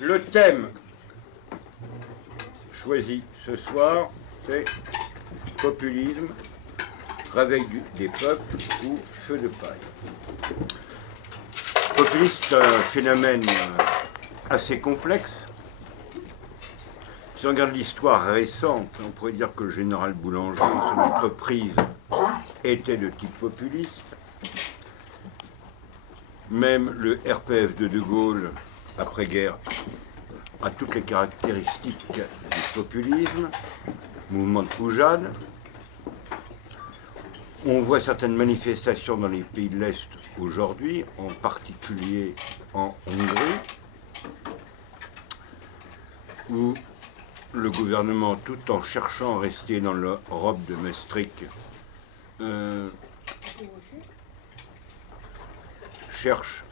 Le thème choisi ce soir, c'est populisme, réveil des peuples ou feu de paille. Populisme, c'est un phénomène assez complexe. Si on regarde l'histoire récente, on pourrait dire que le général Boulanger, son entreprise, était de type populiste. Même le RPF de Gaulle, après-guerre, a toutes les caractéristiques du populisme, mouvement de Poujade. On voit certaines manifestations dans les pays de l'Est aujourd'hui, en particulier en Hongrie, où le gouvernement, tout en cherchant à rester dans l'Europe de Maastricht, cherche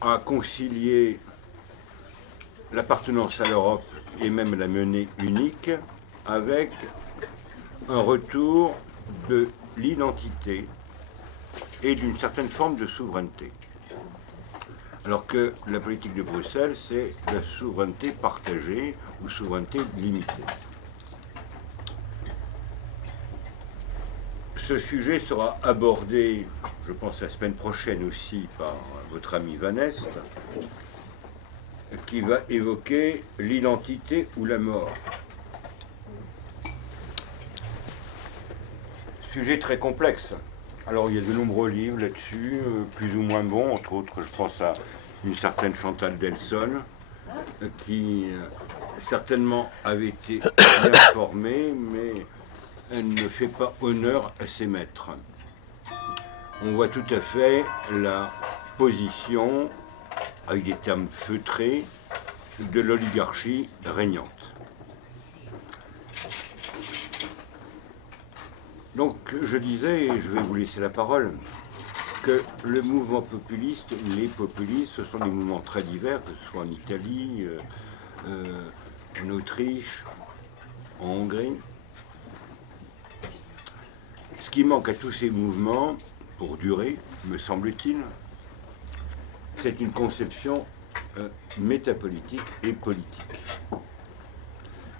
à concilier l'appartenance à l'Europe et même la monnaie unique avec un retour de l'identité et d'une certaine forme de souveraineté. Alors que la politique de Bruxelles, c'est la souveraineté partagée ou souveraineté limitée. Ce sujet sera abordé, je pense, la semaine prochaine aussi par votre ami Van Est, qui va évoquer l'identité ou la mort. Sujet très complexe. Alors il y a de nombreux livres là-dessus, plus ou moins bons, entre autres je pense à une certaine Chantal Delson, qui certainement avait été bien formée, mais elle ne fait pas honneur à ses maîtres. On voit tout à fait la position, avec des termes feutrés, de l'oligarchie régnante. Donc je disais, et je vais vous laisser la parole, que le mouvement populiste, les populistes, ce sont des mouvements très divers, que ce soit en Italie, en Autriche, en Hongrie. Ce qui manque à tous ces mouvements, pour durer, me semble-t-il, c'est une conception métapolitique et politique.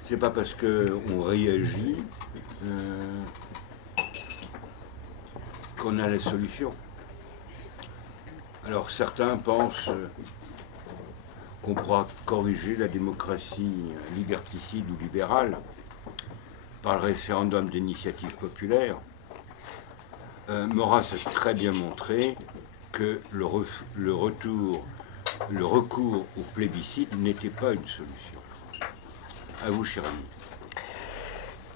C'est pas parce qu'on réagit qu'on a la solution. Alors certains pensent qu'on pourra corriger la démocratie liberticide ou libérale par le référendum d'initiative populaire. Maurras a très bien montré que le recours au plébiscite n'était pas une solution. À vous, cher ami.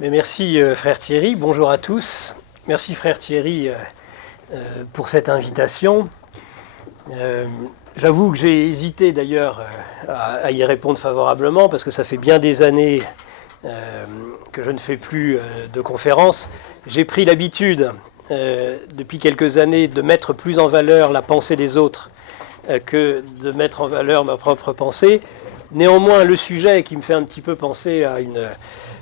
Mais merci, frère Thierry. Bonjour à tous. Merci, frère Thierry, pour cette invitation. J'avoue que j'ai hésité d'ailleurs à y répondre favorablement parce que ça fait bien des années que je ne fais plus de conférences. J'ai pris l'habitude depuis quelques années de mettre plus en valeur la pensée des autres que de mettre en valeur ma propre pensée. Néanmoins, le sujet qui me fait un petit peu penser à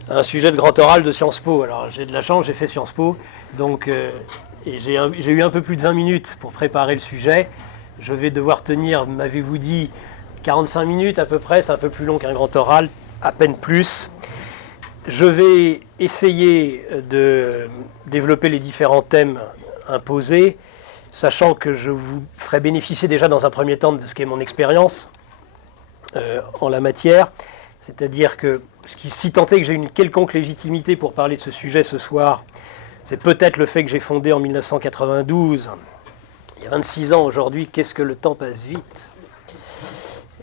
un sujet de grand oral de Sciences Po. Alors j'ai de la chance, j'ai fait Sciences Po, donc et j'ai eu un peu plus de 20 minutes pour préparer le sujet. Je vais devoir tenir, m'avez-vous dit, 45 minutes à peu près, c'est un peu plus long qu'un grand oral, à peine plus. Je vais essayer de développer les différents thèmes imposés, sachant que je vous ferai bénéficier déjà dans un premier temps de ce qu'est mon expérience en la matière. C'est-à-dire que, si tant est que j'ai une quelconque légitimité pour parler de ce sujet ce soir, c'est peut-être le fait que j'ai fondé en 1992, il y a 26 ans aujourd'hui, qu'est-ce que le temps passe vite,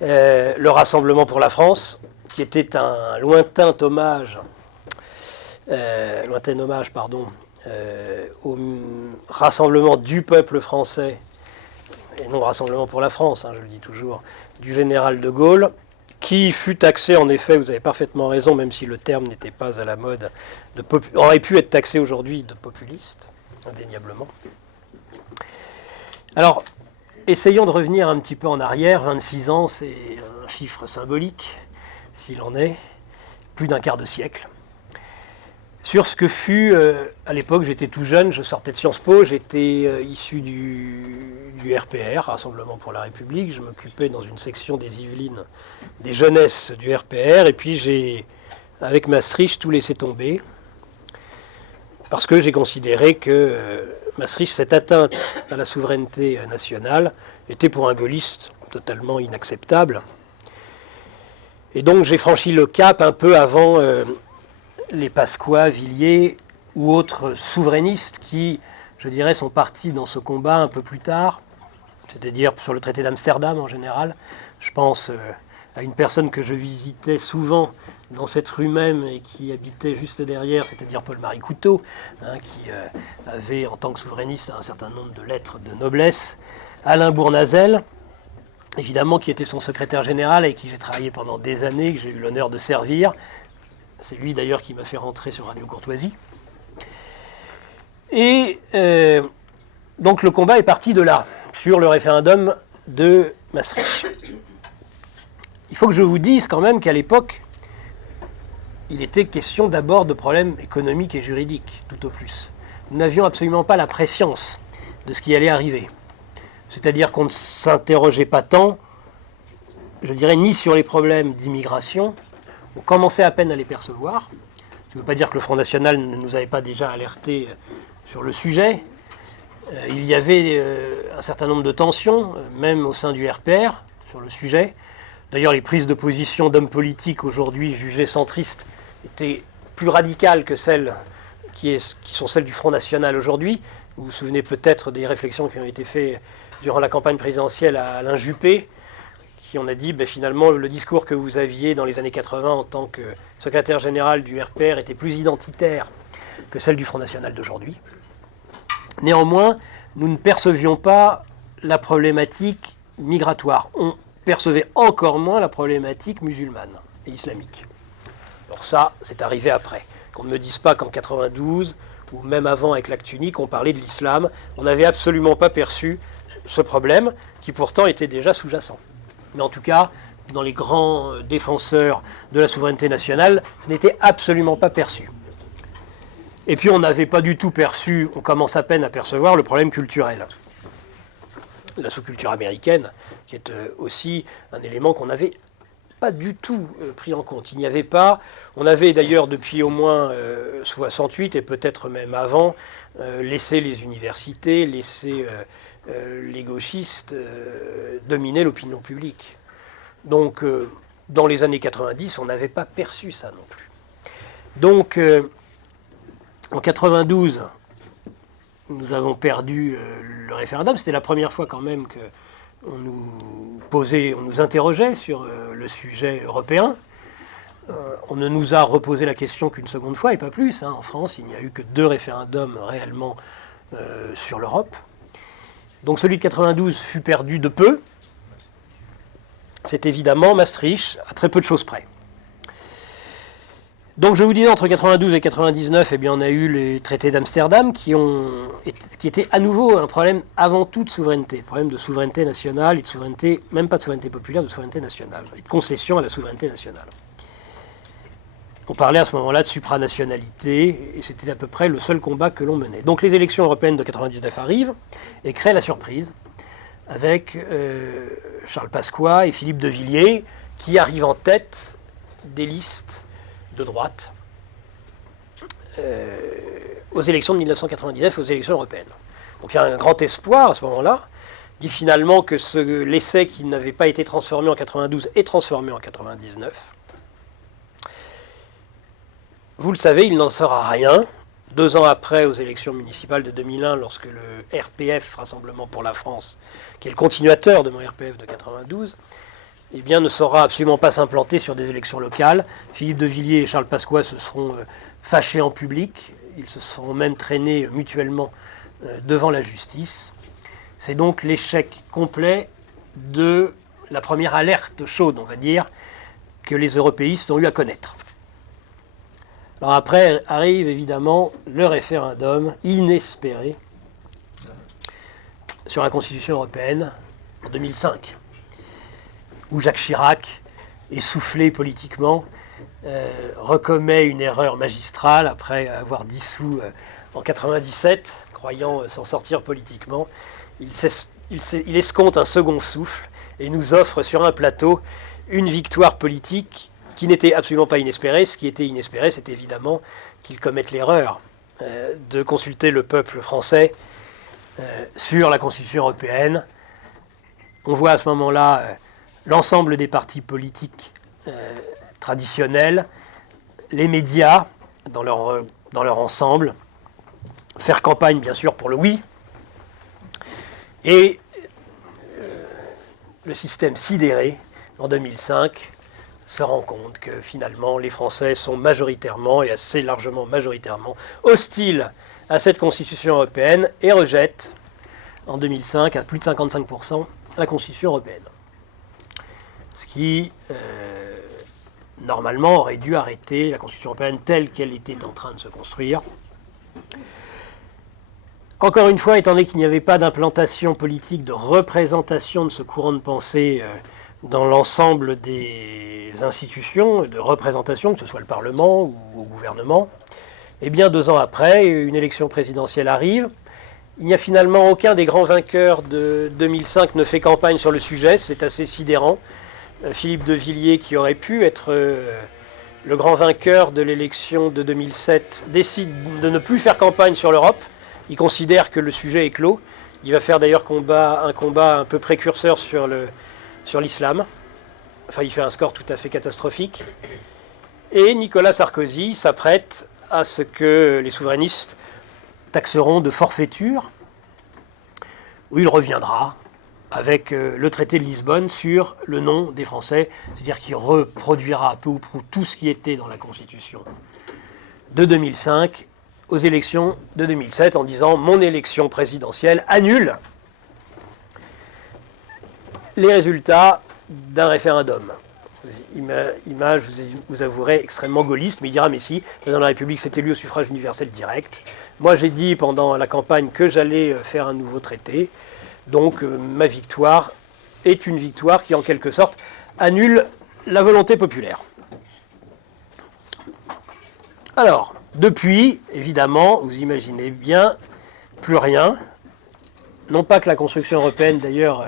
le Rassemblement pour la France, qui était un lointain hommage au rassemblement du peuple français, et non Rassemblement pour la France, je le dis toujours, du général de Gaulle, qui fut taxé, en effet, vous avez parfaitement raison, même si le terme n'était pas à la mode, aurait pu être taxé aujourd'hui de populiste, indéniablement. Alors, essayons de revenir un petit peu en arrière. 26 ans, c'est un chiffre symbolique, s'il en est, plus d'un quart de siècle. sur ce que fut, à l'époque j'étais tout jeune, je sortais de Sciences Po, j'étais issu du RPR, Rassemblement pour la République, je m'occupais dans une section des Yvelines des jeunesses du RPR, et puis j'ai, avec Maastricht, tout laissé tomber, parce que j'ai considéré que Maastricht, cette atteinte à la souveraineté nationale, était pour un gaulliste totalement inacceptable. Et donc j'ai franchi le cap un peu avant les Pasqua, Villiers ou autres souverainistes qui, je dirais, sont partis dans ce combat un peu plus tard, c'est-à-dire sur le traité d'Amsterdam en général. Je pense à une personne que je visitais souvent dans cette rue même et qui habitait juste derrière, c'est-à-dire Paul-Marie Couteau, qui avait en tant que souverainiste un certain nombre de lettres de noblesse. Alain Bournazel, évidemment, qui était son secrétaire général et avec qui j'ai travaillé pendant des années, que j'ai eu l'honneur de servir. C'est lui d'ailleurs qui m'a fait rentrer sur Radio Courtoisie. Et donc le combat est parti de là, sur le référendum de Maastricht. Il faut que je vous dise quand même qu'à l'époque, il était question d'abord de problèmes économiques et juridiques, tout au plus. Nous n'avions absolument pas la prescience de ce qui allait arriver. C'est-à-dire qu'on ne s'interrogeait pas tant, je dirais, ni sur les problèmes d'immigration. On commençait à peine à les percevoir. Ça ne veut pas dire que le Front National ne nous avait pas déjà alertés sur le sujet. Il y avait un certain nombre de tensions, même au sein du RPR, sur le sujet. D'ailleurs, les prises de position d'hommes politiques aujourd'hui jugées centristes étaient plus radicales que celles qui sont celles du Front National aujourd'hui. Vous vous souvenez peut-être des réflexions qui ont été faites durant la campagne présidentielle à Alain Juppé, qui en a dit, finalement, le discours que vous aviez dans les années 80 en tant que secrétaire général du RPR était plus identitaire que celle du Front National d'aujourd'hui. Néanmoins, nous ne percevions pas la problématique migratoire. On percevait encore moins la problématique musulmane et islamique. Alors ça, c'est arrivé après. Qu'on ne me dise pas qu'en 92, ou même avant avec l'acte unique, on parlait de l'islam. On n'avait absolument pas perçu ce problème, qui pourtant était déjà sous-jacent. Mais en tout cas, dans les grands défenseurs de la souveraineté nationale, ce n'était absolument pas perçu. Et puis on n'avait pas du tout perçu, on commence à peine à percevoir le problème culturel. La sous-culture américaine, qui est aussi un élément qu'on n'avait pas du tout pris en compte. Il n'y avait pas, on avait d'ailleurs depuis au moins 68 et peut-être même avant, laissé les universités, laissé les gauchistes dominer l'opinion publique. Donc dans les années 90, on n'avait pas perçu ça non plus. Donc en 92, nous avons perdu le référendum. C'était la première fois quand même qu'on nous interrogeait sur le sujet européen. On ne nous a reposé la question qu'une seconde fois et pas plus. En France, il n'y a eu que 2 référendums réellement sur l'Europe. Donc celui de 92 fut perdu de peu. C'est évidemment Maastricht, à très peu de choses près. Donc je vous disais, entre 92 et 99, on a eu les traités d'Amsterdam qui étaient à nouveau un problème avant tout de souveraineté. Problème de souveraineté nationale et de souveraineté, même pas de souveraineté populaire, de souveraineté nationale. Et de concession à la souveraineté nationale. On parlait à ce moment-là de supranationalité, et c'était à peu près le seul combat que l'on menait. Donc les élections européennes de 99 arrivent, et créent la surprise, avec Charles Pasqua et Philippe de Villiers, qui arrivent en tête des listes de droite aux élections de 1999, aux élections européennes. Donc il y a un grand espoir à ce moment-là, dit finalement que l'essai qui n'avait pas été transformé en 92 est transformé en 99. Vous le savez, il n'en sera rien. 2 ans après, aux élections municipales de 2001, lorsque le RPF, Rassemblement pour la France, qui est le continuateur de mon RPF de 92, ne saura absolument pas s'implanter sur des élections locales. Philippe de Villiers et Charles Pasqua se seront fâchés en public. Ils se seront même traînés mutuellement devant la justice. C'est donc l'échec complet de la première alerte chaude, on va dire, que les européistes ont eu à connaître. Alors après arrive évidemment le référendum inespéré sur la Constitution européenne en 2005, où Jacques Chirac, essoufflé politiquement, recommet une erreur magistrale après avoir dissous en 97, croyant s'en sortir politiquement. Il escompte un second souffle et nous offre sur un plateau une victoire politique qui n'était absolument pas inespérée. Ce qui était inespéré, c'est évidemment qu'il commette l'erreur de consulter le peuple français sur la Constitution européenne. On voit à ce moment-là l'ensemble des partis politiques traditionnels, les médias dans leur ensemble, faire campagne bien sûr pour le oui, et le système sidéré en 2005 se rend compte que finalement les Français sont majoritairement et assez largement majoritairement hostiles à cette Constitution européenne et rejettent en 2005 à plus de 55% la Constitution européenne. Ce qui normalement aurait dû arrêter la Constitution européenne telle qu'elle était en train de se construire. Encore une fois, étant donné qu'il n'y avait pas d'implantation politique, de représentation de ce courant de pensée dans l'ensemble des institutions, de représentation, que ce soit le Parlement ou au gouvernement, eh bien 2 ans après, une élection présidentielle arrive. Il n'y a finalement aucun des grands vainqueurs de 2005 ne fait campagne sur le sujet, c'est assez sidérant. Philippe de Villiers, qui aurait pu être le grand vainqueur de l'élection de 2007, décide de ne plus faire campagne sur l'Europe. Il considère que le sujet est clos. Il va faire d'ailleurs un combat un peu précurseur sur l'islam. Enfin, il fait un score tout à fait catastrophique. Et Nicolas Sarkozy s'apprête à ce que les souverainistes taxeront de forfaiture, où il reviendra avec le traité de Lisbonne sur le nom des Français, c'est-à-dire qu'il reproduira peu ou prou tout ce qui était dans la Constitution de 2005 aux élections de 2007 en disant « Mon élection présidentielle annule les résultats d'un référendum ». Image, vous avouerez, extrêmement gaulliste, mais il dira « Mais si, le président de la République s'est élu au suffrage universel direct. Moi, j'ai dit pendant la campagne que j'allais faire un nouveau traité. Donc, ma victoire est une victoire qui, en quelque sorte, annule la volonté populaire. » Alors, depuis, évidemment, vous imaginez bien, plus rien. Non pas que la construction européenne, d'ailleurs,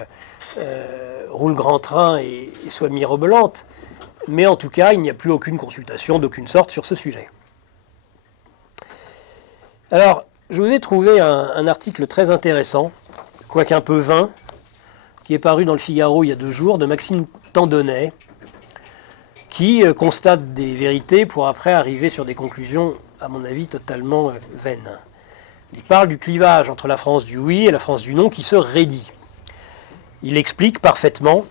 roule grand train et soit mirobolante, mais en tout cas, il n'y a plus aucune consultation d'aucune sorte sur ce sujet. Alors, je vous ai trouvé un article très intéressant, quoique un peu vain, qui est paru dans le Figaro il y a 2 jours, de Maxime Tandonnet, qui constate des vérités pour après arriver sur des conclusions, à mon avis, totalement vaines. Il parle du clivage entre la France du oui et la France du non qui se raidit. Il explique parfaitement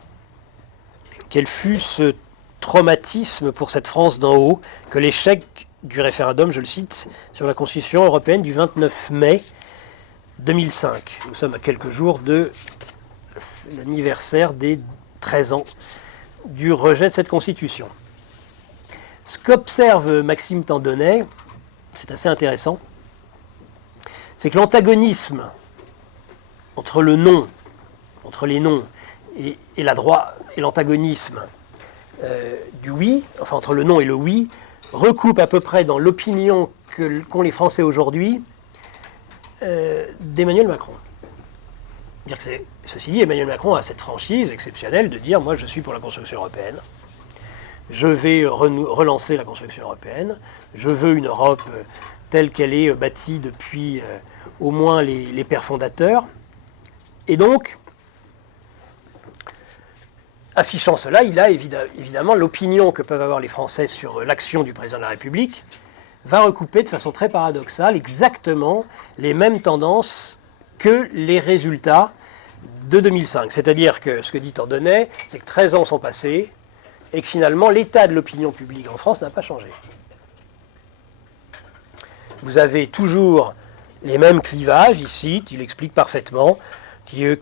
quel fut ce traumatisme pour cette France d'en haut que l'échec du référendum, je le cite, sur la Constitution européenne du 29 mai 2005. Nous sommes à quelques jours de l'anniversaire des 13 ans du rejet de cette Constitution. Ce qu'observe Maxime Tandonnet, c'est assez intéressant, c'est que l'antagonisme entre le non, entre les noms et la droite, et l'antagonisme du oui, enfin entre le non et le oui, recoupe à peu près dans l'opinion qu'ont les Français aujourd'hui d'Emmanuel Macron. Ceci dit, Emmanuel Macron a cette franchise exceptionnelle de dire « Moi, je suis pour la construction européenne. Je vais relancer la construction européenne. Je veux une Europe telle qu'elle est bâtie depuis au moins les pères fondateurs. » Et donc, affichant cela, il a évidemment l'opinion que peuvent avoir les Français sur l'action du président de la République va recouper de façon très paradoxale exactement les mêmes tendances que les résultats de 2005. C'est-à-dire que ce que dit Tandonnet, c'est que 13 ans sont passés et que finalement l'état de l'opinion publique en France n'a pas changé. Vous avez toujours les mêmes clivages, ici, il explique parfaitement que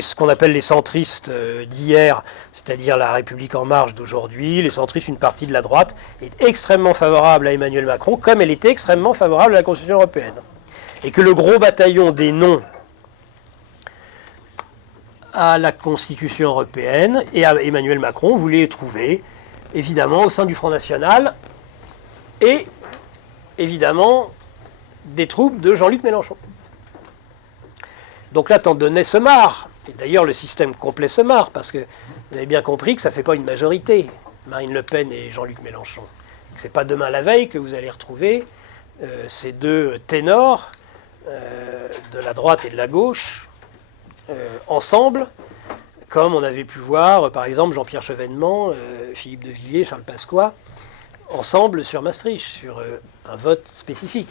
ce qu'on appelle les centristes d'hier, c'est-à-dire la République en marche d'aujourd'hui, les centristes, une partie de la droite, est extrêmement favorable à Emmanuel Macron, comme elle était extrêmement favorable à la Constitution européenne. Et que le gros bataillon des non à la Constitution européenne et à Emmanuel Macron voulait trouver évidemment au sein du Front National et évidemment des troupes de Jean-Luc Mélenchon. Donc là, Tandonnet se marre, et d'ailleurs le système complet se marre, parce que vous avez bien compris que ça ne fait pas une majorité, Marine Le Pen et Jean-Luc Mélenchon. Ce n'est pas demain la veille que vous allez retrouver ces deux ténors de la droite et de la gauche ensemble, comme on avait pu voir par exemple Jean-Pierre Chevènement, Philippe de Villiers, Charles Pasqua, ensemble sur Maastricht, sur un vote spécifique,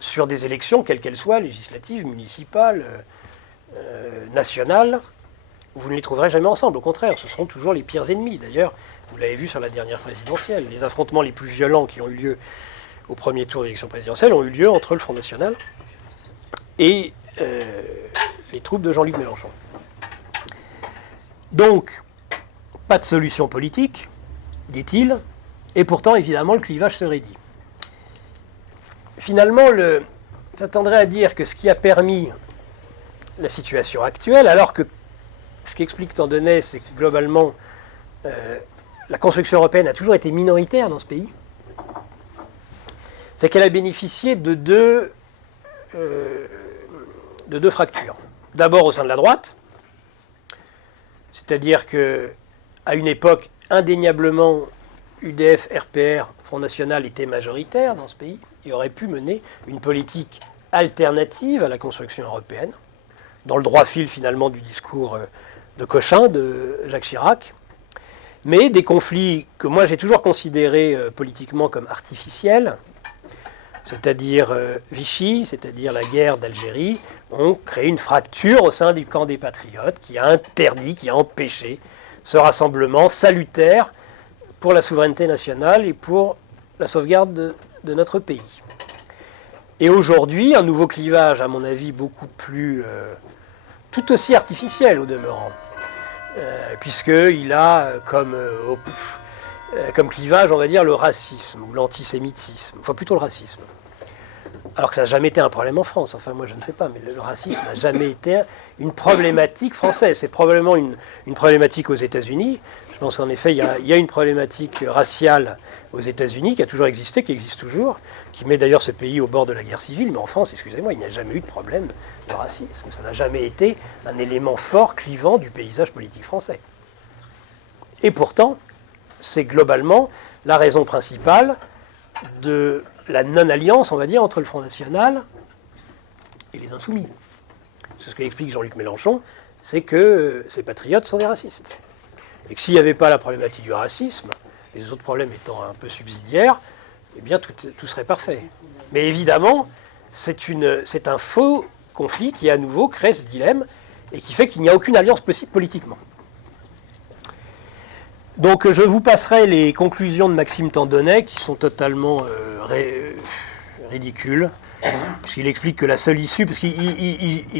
sur des élections, quelles qu'elles soient, législatives, municipales, nationales. Vous ne les trouverez jamais ensemble, au contraire, ce seront toujours les pires ennemis. D'ailleurs, vous l'avez vu sur la dernière présidentielle, les affrontements les plus violents qui ont eu lieu au premier tour de l'élection présidentielle ont eu lieu entre le Front National et les troupes de Jean-Luc Mélenchon. Donc, pas de solution politique, dit-il, et pourtant, évidemment, le clivage se raidit. Finalement, ça tendrait à dire que ce qui a permis la situation actuelle, alors que ce qu'explique Tandonnet, c'est que globalement, la construction européenne a toujours été minoritaire dans ce pays, c'est qu'elle a bénéficié de deux fractures. D'abord au sein de la droite, c'est-à-dire qu'à une époque, indéniablement, UDF, RPR, Front National était majoritaire dans ce pays et aurait pu mener une politique alternative à la construction européenne, dans le droit fil finalement du discours de Cochin, de Jacques Chirac, mais des conflits que moi j'ai toujours considérés politiquement comme artificiels, c'est-à-dire Vichy, c'est-à-dire la guerre d'Algérie, ont créé une fracture au sein du camp des patriotes qui a interdit, qui a empêché ce rassemblement salutaire pour la souveraineté nationale et pour la sauvegarde de notre pays. Et aujourd'hui, un nouveau clivage, à mon avis, beaucoup plus... tout aussi artificiel au demeurant, puisqu'il a comme clivage, on va dire, le racisme ou l'antisémitisme, enfin plutôt le racisme. Alors que ça n'a jamais été un problème en France, enfin moi je ne sais pas, mais le racisme n'a jamais été une problématique française. C'est probablement une problématique aux États-Unis. Je pense qu'en effet il y a une problématique raciale aux États-Unis qui a toujours existé, qui existe toujours, qui met d'ailleurs ce pays au bord de la guerre civile, mais en France, excusez-moi, il n'y a jamais eu de problème de racisme. Ça n'a jamais été un élément fort, clivant du paysage politique français. Et pourtant, c'est globalement la raison principale de la non-alliance, on va dire, entre le Front National et les Insoumis. C'est ce qu'explique Jean-Luc Mélenchon, c'est que ces patriotes sont des racistes. Et que s'il n'y avait pas la problématique du racisme, les autres problèmes étant un peu subsidiaires, eh bien tout serait parfait. Mais évidemment, c'est un faux conflit qui à nouveau crée ce dilemme et qui fait qu'il n'y a aucune alliance possible politiquement. Donc je vous passerai les conclusions de Maxime Tandonnet qui sont totalement ridicules. Parce qu'il explique que la seule issue, parce qu'il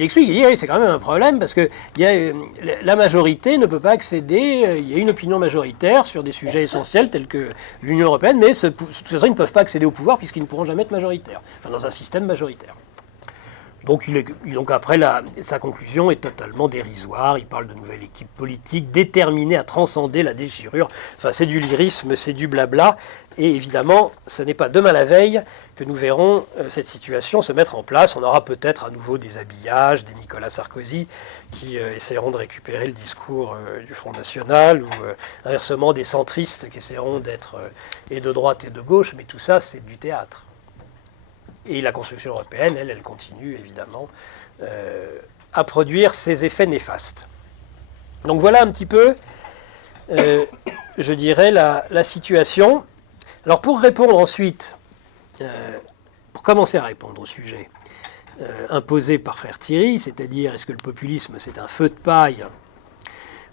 explique, il dit c'est quand même un problème parce que la majorité ne peut pas accéder, il y a une opinion majoritaire sur des sujets essentiels tels que l'Union européenne, mais de toute façon ils ne peuvent pas accéder au pouvoir puisqu'ils ne pourront jamais être majoritaires, enfin dans un système majoritaire. Donc après, sa conclusion est totalement dérisoire. Il parle de nouvelle équipe politique déterminée à transcender la déchirure. Enfin, c'est du lyrisme, c'est du blabla. Et évidemment, ce n'est pas demain la veille que nous verrons cette situation se mettre en place. On aura peut-être à nouveau des habillages, des Nicolas Sarkozy qui essaieront de récupérer le discours du Front National ou inversement des centristes qui essaieront d'être et de droite et de gauche. Mais tout ça, c'est du théâtre. Et la construction européenne, elle continue évidemment à produire ses effets néfastes. Donc voilà un petit peu, je dirais, la situation. Alors pour répondre ensuite, pour commencer à répondre au sujet imposé par frère Thierry, c'est-à-dire est-ce que le populisme c'est un feu de paille,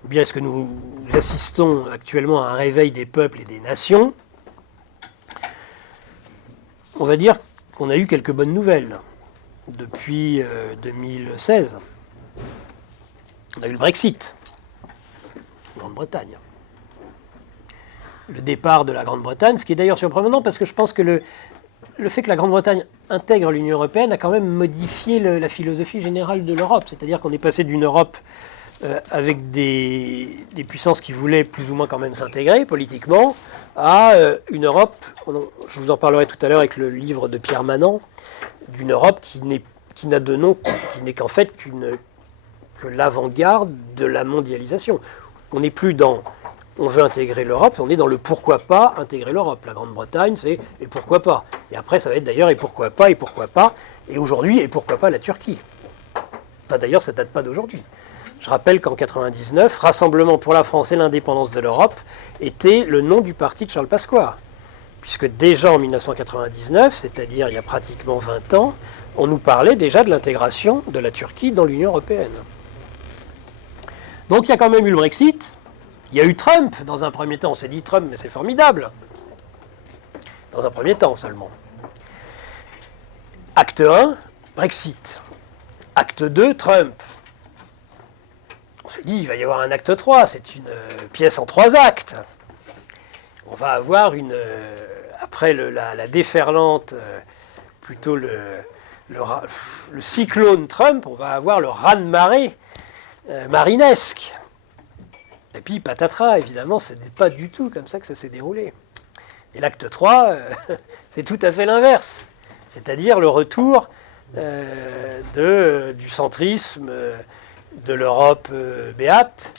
ou bien est-ce que nous assistons actuellement à un réveil des peuples et des nations, on va dire qu'on a eu quelques bonnes nouvelles depuis 2016. On a eu le Brexit, Grande-Bretagne. Le départ de la Grande-Bretagne, ce qui est d'ailleurs surprenant parce que je pense que le fait que la Grande-Bretagne intègre l'Union européenne a quand même modifié la philosophie générale de l'Europe. C'est-à-dire qu'on est passé d'une Europe avec des puissances qui voulaient plus ou moins quand même s'intégrer politiquement, à une Europe, je vous en parlerai tout à l'heure avec le livre de Pierre Manant, d'une Europe qui n'a de nom, qui n'est qu'en fait que l'avant-garde de la mondialisation. On n'est plus dans on veut intégrer l'Europe, on est dans le pourquoi pas intégrer l'Europe. La Grande-Bretagne, c'est et pourquoi pas. Et après, ça va être d'ailleurs et pourquoi pas, et pourquoi pas. Et aujourd'hui, et pourquoi pas la Turquie. Enfin, d'ailleurs, ça ne date pas d'aujourd'hui. Je rappelle qu'en 1999, Rassemblement pour la France et l'indépendance de l'Europe était le nom du parti de Charles Pasqua. Puisque déjà en 1999, c'est-à-dire il y a pratiquement 20 ans, on nous parlait déjà de l'intégration de la Turquie dans l'Union européenne. Donc il y a quand même eu le Brexit. Il y a eu Trump dans un premier temps. On s'est dit Trump, mais c'est formidable. Dans un premier temps seulement. Acte 1, Brexit. Acte 2, Trump. On s'est dit, il va y avoir un acte 3. C'est une pièce en 3 actes. On va avoir après la déferlante, plutôt le cyclone Trump, on va avoir le raz-de-marée marinesque. Et puis patatras, évidemment, ce n'est pas du tout comme ça que ça s'est déroulé. Et l'acte 3, c'est tout à fait l'inverse. C'est-à-dire le retour du centrisme de l'Europe béate,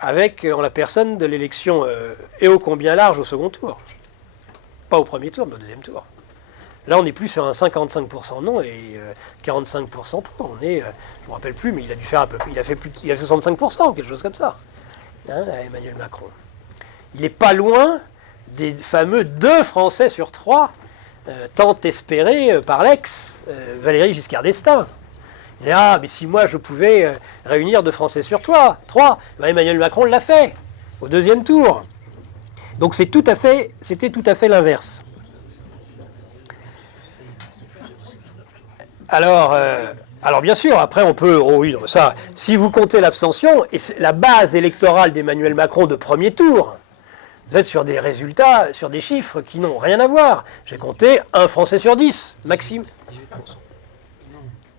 avec en la personne de l'élection et ô combien large au second tour. Pas au premier tour, mais au deuxième tour. Là, on n'est plus sur un 55% non et 45% pour. On est, je ne me rappelle plus, mais il a dû faire un peu plus. Il a fait 65%, quelque chose comme ça. Hein, Emmanuel Macron. Il n'est pas loin des fameux 2 Français sur 3 tant espérés par l'ex Valéry Giscard d'Estaing. Il disait, ah, mais si moi je pouvais réunir 2 Français sur 3, ben Emmanuel Macron l'a fait au deuxième tour. Donc c'était tout à fait l'inverse. Alors bien sûr, après on peut, oh oui, ça, si vous comptez l'abstention, et la base électorale d'Emmanuel Macron de premier tour, vous êtes sur des résultats, sur des chiffres qui n'ont rien à voir. J'ai compté 1 Français sur 10, maximum. 18%.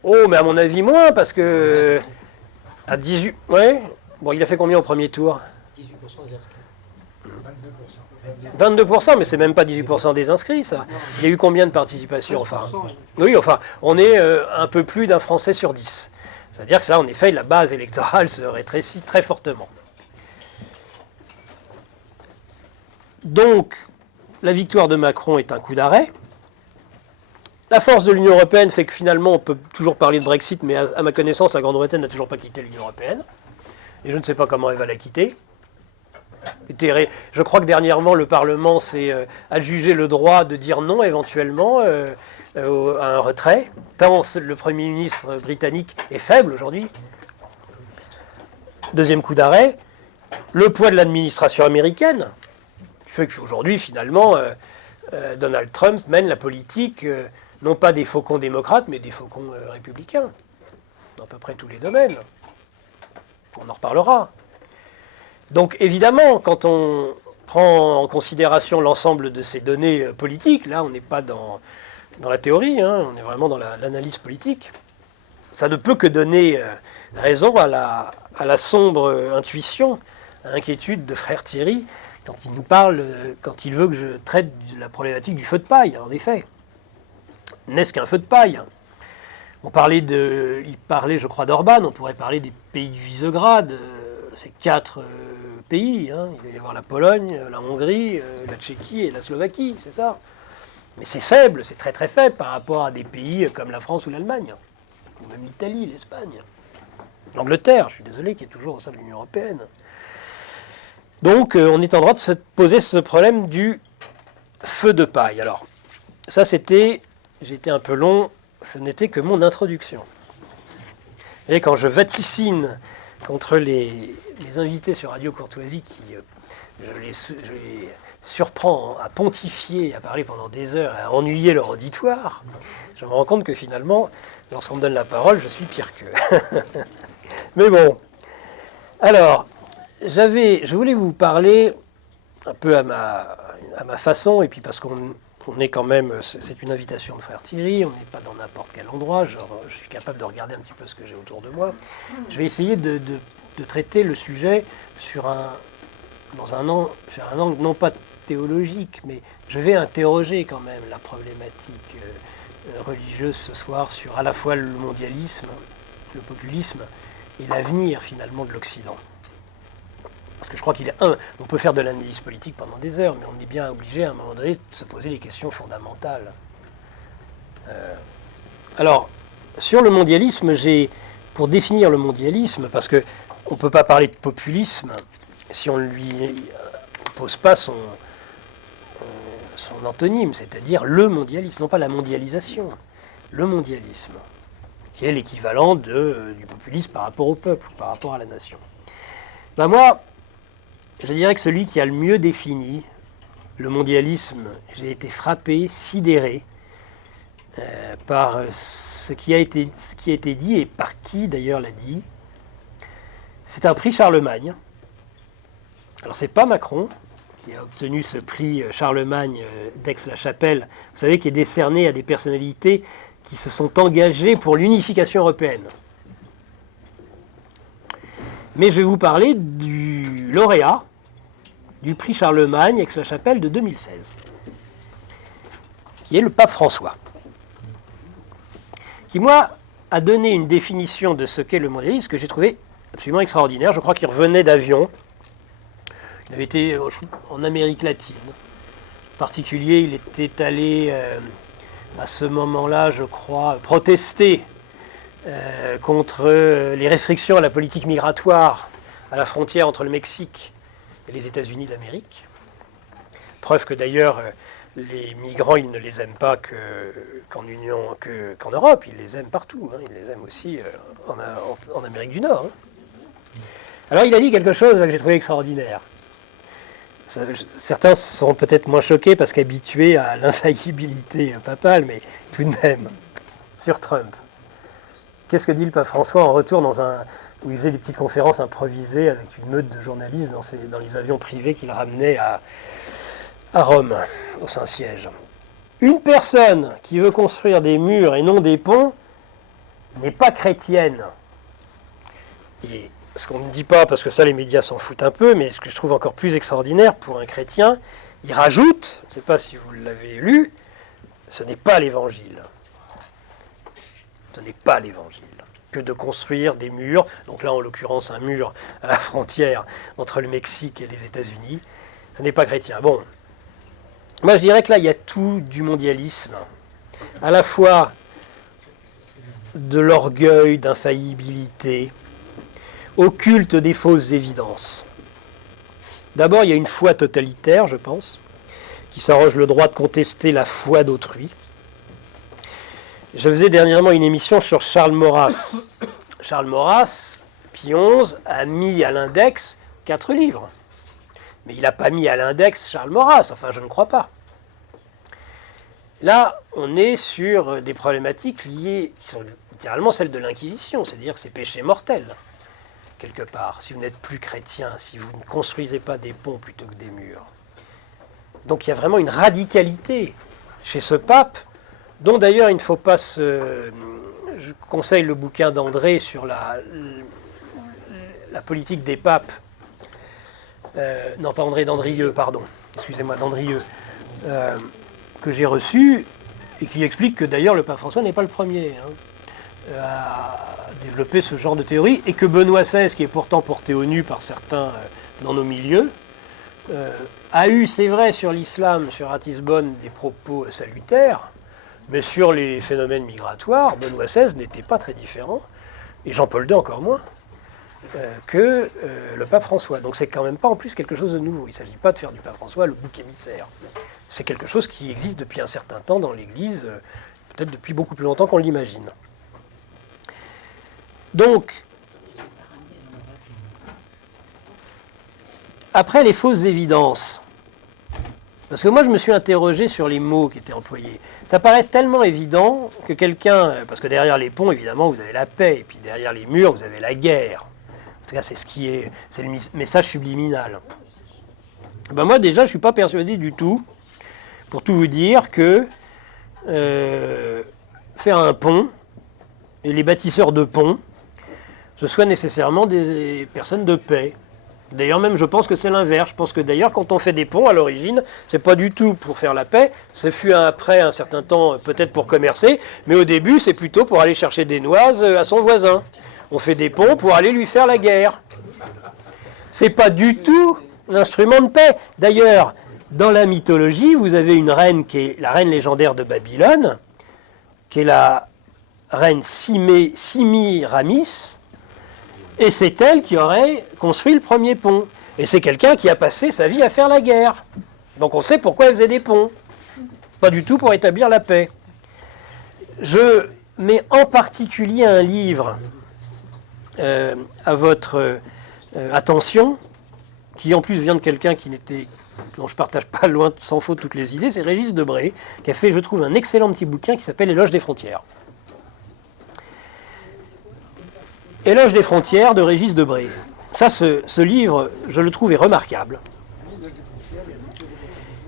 Oh, mais à mon avis moins, parce que... À 18... Ouais. Bon, il a fait combien au premier tour? 18% des inscrits. 22%, mais c'est même pas 18% des inscrits, ça. Il y a eu combien de participation? Enfin, oui, enfin, on est un peu plus d'1 Français sur 10. C'est-à-dire que là, en effet, la base électorale se rétrécit très fortement. Donc, la victoire de Macron est un coup d'arrêt. La force de l'Union européenne fait que finalement, on peut toujours parler de Brexit, mais à ma connaissance, la Grande-Bretagne n'a toujours pas quitté l'Union européenne. Et je ne sais pas comment elle va la quitter. Je crois que dernièrement, le Parlement s'est adjugé le droit de dire non éventuellement à un retrait, tant le Premier ministre britannique est faible aujourd'hui. Deuxième coup d'arrêt, le poids de l'administration américaine, qui fait qu'aujourd'hui, finalement, Donald Trump mène la politique, non pas des faucons démocrates, mais des faucons républicains, dans à peu près tous les domaines. On en reparlera. Donc évidemment, quand on prend en considération l'ensemble de ces données politiques, là on n'est pas dans la théorie, hein, on est vraiment dans l'analyse politique, ça ne peut que donner raison à la sombre intuition, à l'inquiétude de frère Thierry, quand il nous parle, quand il veut que je traite de la problématique du feu de paille, en effet. N'est-ce qu'un feu de paille? Il parlait, je crois, d'Orban, on pourrait parler des pays du Visegrad, ces 4 pays, hein. Il va y avoir la Pologne, la Hongrie, la Tchéquie et la Slovaquie, c'est ça. Mais c'est faible, c'est très très faible par rapport à des pays comme la France ou l'Allemagne, ou même l'Italie, l'Espagne. L'Angleterre, je suis désolé, qui est toujours au sein de l'Union européenne. Donc on est en droit de se poser ce problème du feu de paille. Alors, ça j'ai été un peu long, ce n'était que mon introduction. Et quand je vaticine contre les invités sur Radio Courtoisie qui, je les surprends à pontifier, à parler pendant des heures, à ennuyer leur auditoire, je me rends compte que finalement, lorsqu'on me donne la parole, je suis pire qu'eux. Mais bon. Alors, je voulais vous parler un peu à ma façon, et puis parce qu'on est quand même, c'est une invitation de frère Thierry, on n'est pas dans n'importe quel endroit, je suis capable de regarder un petit peu ce que j'ai autour de moi. Je vais essayer de de traiter le sujet sur un angle non pas théologique, mais je vais interroger quand même la problématique religieuse ce soir sur à la fois le mondialisme, le populisme et l'avenir finalement de l'Occident. Parce que je crois on peut faire de l'analyse politique pendant des heures, mais on est bien obligé à un moment donné de se poser les questions fondamentales. Alors, sur le mondialisme, pour définir le mondialisme, parce qu'on ne peut pas parler de populisme si on ne lui pose pas son antonyme, c'est-à-dire le mondialisme, non pas la mondialisation, le mondialisme, qui est l'équivalent du populisme par rapport au peuple, par rapport à la nation. Ben moi, je dirais que celui qui a le mieux défini le mondialisme, j'ai été frappé, sidéré par ce qui a été dit et par qui d'ailleurs l'a dit. C'est un prix Charlemagne. Alors c'est pas Macron qui a obtenu ce prix Charlemagne d'Aix-la-Chapelle, vous savez, qui est décerné à des personnalités qui se sont engagées pour l'unification européenne. Mais je vais vous parler du lauréat du prix Charlemagne Aix-la-Chapelle de 2016, qui est le pape François, qui, moi, a donné une définition de ce qu'est le mondialisme que j'ai trouvé absolument extraordinaire. Je crois qu'il revenait d'avion. Il avait été en Amérique latine. En particulier, il était allé, à ce moment-là, je crois, protester contre les restrictions à la politique migratoire à la frontière entre le Mexique et les États-Unis d'Amérique. Preuve que d'ailleurs, les migrants, ils ne les aiment pas qu'en Europe, ils les aiment partout. Hein. Ils les aiment aussi en Amérique du Nord. Hein. Alors il a dit quelque chose que j'ai trouvé extraordinaire. Certains seront peut-être moins choqués parce qu'habitués à l'infaillibilité papale, mais tout de même, sur Trump. Qu'est-ce que dit le pape François en retour où il faisait des petites conférences improvisées avec une meute de journalistes dans les avions privés qu'il ramenait à Rome, au Saint-Siège. Une personne qui veut construire des murs et non des ponts n'est pas chrétienne. Et ce qu'on ne dit pas, parce que ça les médias s'en foutent un peu, mais ce que je trouve encore plus extraordinaire pour un chrétien, il rajoute, je ne sais pas si vous l'avez lu, ce n'est pas l'évangile. Ce n'est pas l'évangile que de construire des murs, donc là en l'occurrence un mur à la frontière entre le Mexique et les États-Unis, ce n'est pas chrétien. Bon, moi je dirais que là il y a tout du mondialisme, à la fois de l'orgueil, d'infaillibilité, au culte des fausses évidences. D'abord il y a une foi totalitaire, je pense, qui s'arroge le droit de contester la foi d'autrui. Je faisais dernièrement une émission sur Charles Maurras. Charles Maurras, Pie XI, a mis à l'index 4 livres. Mais il n'a pas mis à l'index Charles Maurras, enfin je ne crois pas. Là, on est sur des problématiques liées, qui sont littéralement celles de l'Inquisition, c'est-à-dire que c'est péché mortel, quelque part. Si vous n'êtes plus chrétien, si vous ne construisez pas des ponts plutôt que des murs. Donc il y a vraiment une radicalité chez ce pape, dont d'ailleurs il ne faut pas se... Je conseille le bouquin d'André sur la politique des papes. Non, pas André, d'Andrieux, pardon. Excusez-moi, d'Andrieux. Que j'ai reçu, et qui explique que d'ailleurs le pape François n'est pas le premier à développer ce genre de théorie, et que Benoît XVI, qui est pourtant porté au nu par certains dans nos milieux, a eu, c'est vrai, sur l'islam, sur Ratisbonne, des propos salutaires, mais sur les phénomènes migratoires, Benoît XVI n'était pas très différent, et Jean-Paul II encore moins, que le pape François. Donc c'est quand même pas en plus quelque chose de nouveau. Il ne s'agit pas de faire du pape François le bouc émissaire. C'est quelque chose qui existe depuis un certain temps dans l'Église, peut-être depuis beaucoup plus longtemps qu'on l'imagine. Donc, après les fausses évidences, parce que moi je me suis interrogé sur les mots qui étaient employés. Ça paraît tellement évident que quelqu'un, parce que derrière les ponts évidemment vous avez la paix, et puis derrière les murs vous avez la guerre. En tout cas c'est le message subliminal. Ben moi déjà je ne suis pas persuadé du tout, pour tout vous dire, que faire un pont, et les bâtisseurs de ponts, ce soient nécessairement des personnes de paix. D'ailleurs, même, je pense que c'est l'inverse. Je pense que d'ailleurs, quand on fait des ponts, à l'origine, c'est pas du tout pour faire la paix. Ce fut après un certain temps, peut-être pour commercer, mais au début, c'est plutôt pour aller chercher des noises à son voisin. On fait des ponts pour aller lui faire la guerre. C'est pas du tout l'instrument de paix. D'ailleurs, dans la mythologie, vous avez une reine qui est la reine légendaire de Babylone, qui est la reine Simiramis, et c'est elle qui aurait construit le premier pont. Et c'est quelqu'un qui a passé sa vie à faire la guerre. Donc on sait pourquoi elle faisait des ponts. Pas du tout pour établir la paix. Je mets en particulier un livre à votre attention, qui en plus vient de quelqu'un dont je ne partage pas loin sans faute toutes les idées, c'est Régis Debray, qui a fait, je trouve, un excellent petit bouquin qui s'appelle Éloge des frontières. Éloge des frontières de Régis Debray. Ça, ce livre, je le trouve, est remarquable.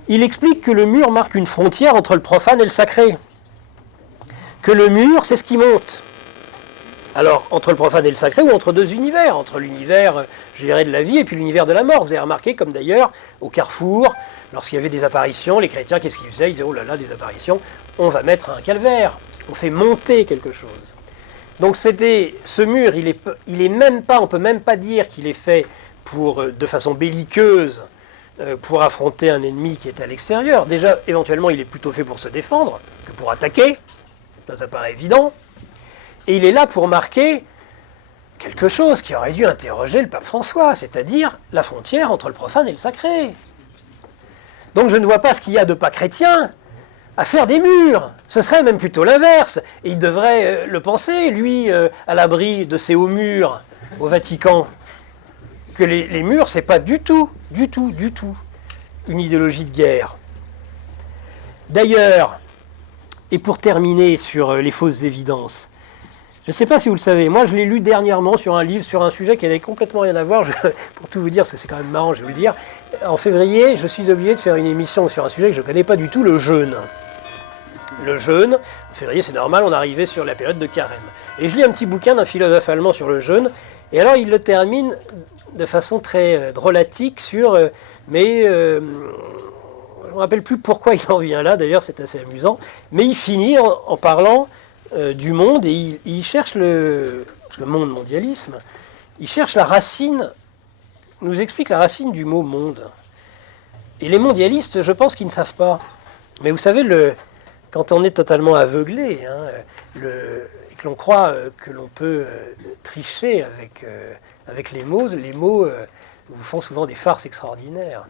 Il explique que le mur marque une frontière entre le profane et le sacré. Que le mur, c'est ce qui monte. Alors, entre le profane et le sacré, ou entre deux univers, entre l'univers, je dirais, de la vie et puis l'univers de la mort. Vous avez remarqué, comme d'ailleurs, au Carrefour, lorsqu'il y avait des apparitions, les chrétiens, qu'est-ce qu'ils faisaient? Ils disaient, oh là là, des apparitions, on va mettre un calvaire. On fait monter quelque chose. Donc ce mur, il est même pas, on peut même pas dire qu'il est fait de façon belliqueuse pour affronter un ennemi qui est à l'extérieur. Déjà, éventuellement, il est plutôt fait pour se défendre que pour attaquer. Ça paraît évident. Et il est là pour marquer quelque chose qui aurait dû interroger le pape François, c'est-à-dire la frontière entre le profane et le sacré. Donc je ne vois pas ce qu'il y a de pas chrétien à faire des murs. Ce serait même plutôt l'inverse. Et il devrait le penser, lui, à l'abri de ces hauts murs au Vatican. Que les murs, c'est pas du tout une idéologie de guerre. D'ailleurs, et pour terminer sur les fausses évidences, je ne sais pas si vous le savez, moi je l'ai lu dernièrement sur un livre, sur un sujet qui n'avait complètement rien à voir, pour tout vous dire, parce que c'est quand même marrant, je vais vous le dire. En février, je suis obligé de faire une émission sur un sujet que je ne connais pas du tout, le jeûne. Le jeûne, en février c'est normal, on arrivait sur la période de carême. Et je lis un petit bouquin d'un philosophe allemand sur le jeûne, et alors il le termine de façon très drôlatique sur... je ne me rappelle plus pourquoi il en vient là, d'ailleurs c'est assez amusant, mais il finit en parlant du monde, et il cherche le monde mondialisme, il cherche la racine, il nous explique la racine du mot monde. Et les mondialistes, je pense qu'ils ne savent pas. Mais vous savez, quand on est totalement aveuglé, et que l'on croit que l'on peut tricher avec les mots vous font souvent des farces extraordinaires.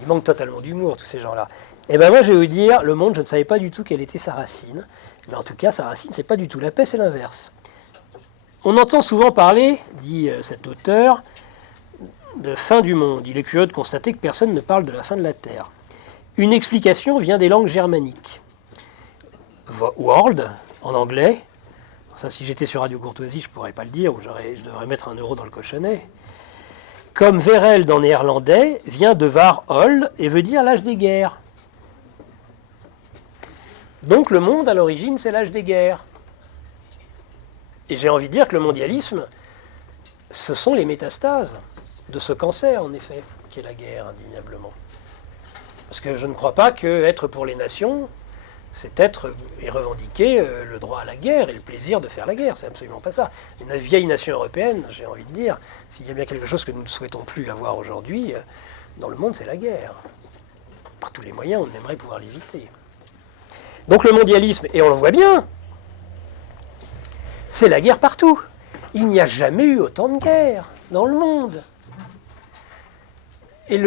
Ils manquent totalement d'humour, tous ces gens-là. Et bien moi, je vais vous dire, le monde, je ne savais pas du tout quelle était sa racine. Mais en tout cas, sa racine, c'est pas du tout la paix, c'est l'inverse. On entend souvent parler, dit cet auteur, de fin du monde. Il est curieux de constater que personne ne parle de la fin de la Terre. Une explication vient des langues germaniques. World, en anglais. Ça, si j'étais sur Radio Courtoisie, je ne pourrais pas le dire, ou je devrais mettre 1 euro dans le cochonnet. Comme Wereld en néerlandais vient de Warhol et veut dire l'âge des guerres. Donc le monde, à l'origine, c'est l'âge des guerres. Et j'ai envie de dire que le mondialisme, ce sont les métastases de ce cancer, en effet, qui est la guerre, indéniablement. Parce que je ne crois pas qu'être pour les nations, c'est être et revendiquer le droit à la guerre et le plaisir de faire la guerre. C'est absolument pas ça. Une vieille nation européenne, j'ai envie de dire, s'il y a bien quelque chose que nous ne souhaitons plus avoir aujourd'hui, dans le monde, c'est la guerre. Par tous les moyens, on aimerait pouvoir l'éviter. Donc le mondialisme, et on le voit bien, c'est la guerre partout. Il n'y a jamais eu autant de guerres dans le monde. Et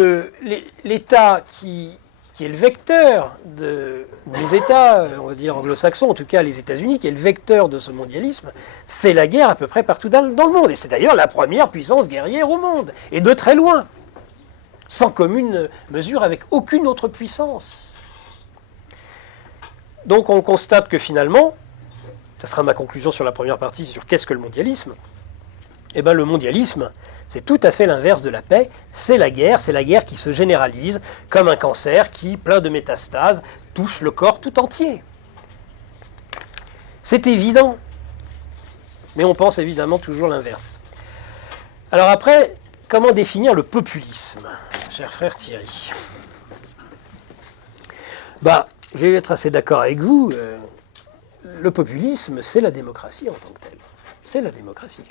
l'État qui est le vecteur ou les États, on va dire anglo-saxons, en tout cas les États-Unis, qui est le vecteur de ce mondialisme, fait la guerre à peu près partout dans le monde. Et c'est d'ailleurs la première puissance guerrière au monde, et de très loin, sans commune mesure avec aucune autre puissance. Donc on constate que finalement, ça sera ma conclusion sur la première partie, sur qu'est-ce que le mondialisme. Eh bien le mondialisme, c'est tout à fait l'inverse de la paix, c'est la guerre qui se généralise comme un cancer qui, plein de métastases, touche le corps tout entier. C'est évident, mais on pense évidemment toujours l'inverse. Alors après, comment définir le populisme, cher frère Thierry? Je vais être assez d'accord avec vous. Le populisme, c'est la démocratie en tant que telle. C'est la démocratie.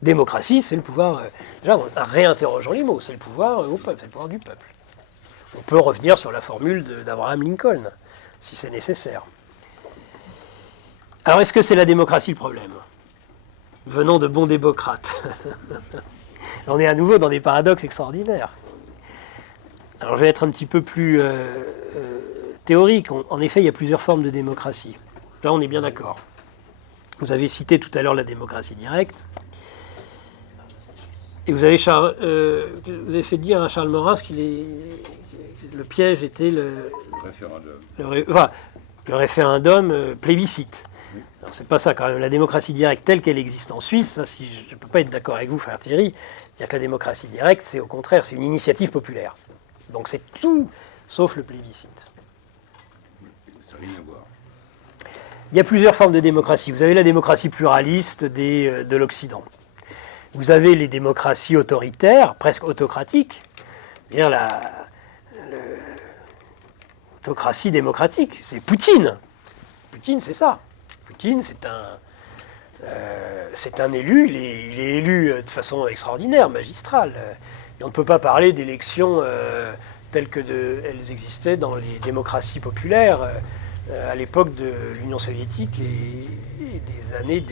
Démocratie, c'est le pouvoir. Déjà, réinterrogeons les mots. C'est le pouvoir au peuple, c'est le pouvoir du peuple. On peut revenir sur la formule d'Abraham Lincoln, si c'est nécessaire. Alors, est-ce que c'est la démocratie le problème? Venons de bons démocrates. On est à nouveau dans des paradoxes extraordinaires. Alors, je vais être un petit peu plus théorique. En effet, il y a plusieurs formes de démocratie. Là, on est bien d'accord. Vous avez cité tout à l'heure la démocratie directe. Et vous avez fait dire à Charles Maurras que le piège était le référendum plébiscite. Alors c'est pas ça quand même. La démocratie directe telle qu'elle existe en Suisse, ça, si je ne peux pas être d'accord avec vous, frère Thierry, dire que la démocratie directe, c'est au contraire, c'est une initiative populaire. Donc c'est tout sauf le plébiscite. Ça n'a rien à voir. Il y a plusieurs formes de démocratie. Vous avez la démocratie pluraliste de l'Occident. Vous avez les démocraties autoritaires, presque autocratiques. C'est-à-dire l'autocratie démocratique. C'est Poutine. Poutine, c'est ça. Poutine, c'est un élu. Il est élu de façon extraordinaire, magistrale. Et on ne peut pas parler d'élections telles qu'elles existaient dans les démocraties populaires à l'époque de l'Union soviétique et des années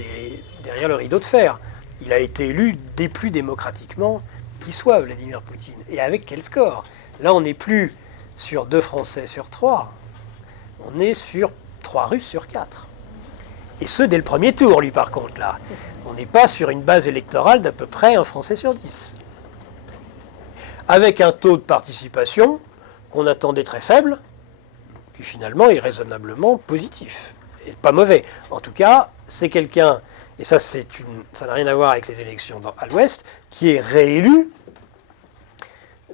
derrière le rideau de fer. Il a été élu des plus démocratiquement qui soit, Vladimir Poutine. Et avec quel score? Là, on n'est plus sur 2 Français sur 3. On est sur 3 Russes sur 4. Et ce, dès le premier tour, lui, par contre, là. On n'est pas sur une base électorale d'à peu près 1 Français sur 10. Avec un taux de participation qu'on attendait très faible, qui finalement est raisonnablement positif. Et pas mauvais. En tout cas, c'est quelqu'un... Et ça, ça n'a rien à voir avec les élections à l'Ouest, qui est réélu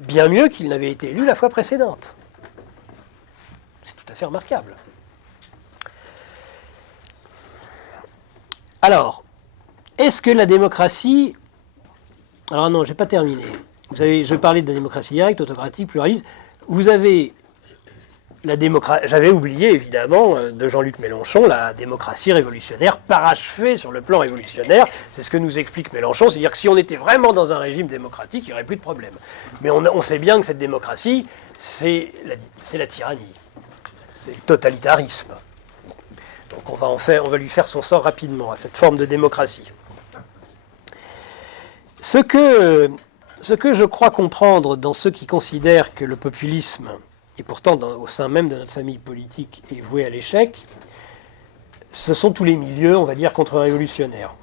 bien mieux qu'il n'avait été élu la fois précédente. C'est tout à fait remarquable. Alors, est-ce que la démocratie... Alors non, je n'ai pas terminé. Je parlais de la démocratie directe, autocratique, pluraliste. Vous avez... J'avais oublié, évidemment, de Jean-Luc Mélenchon, la démocratie révolutionnaire parachevée sur le plan révolutionnaire. C'est ce que nous explique Mélenchon. C'est-à-dire que si on était vraiment dans un régime démocratique, il n'y aurait plus de problème. Mais on sait bien que cette démocratie, c'est la tyrannie. C'est le totalitarisme. Donc on va lui faire son sort rapidement à cette forme de démocratie. Ce que je crois comprendre dans ceux qui considèrent que le populisme... et pourtant au sein même de notre famille politique est voué à l'échec, ce sont tous les milieux, on va dire, contre-révolutionnaires.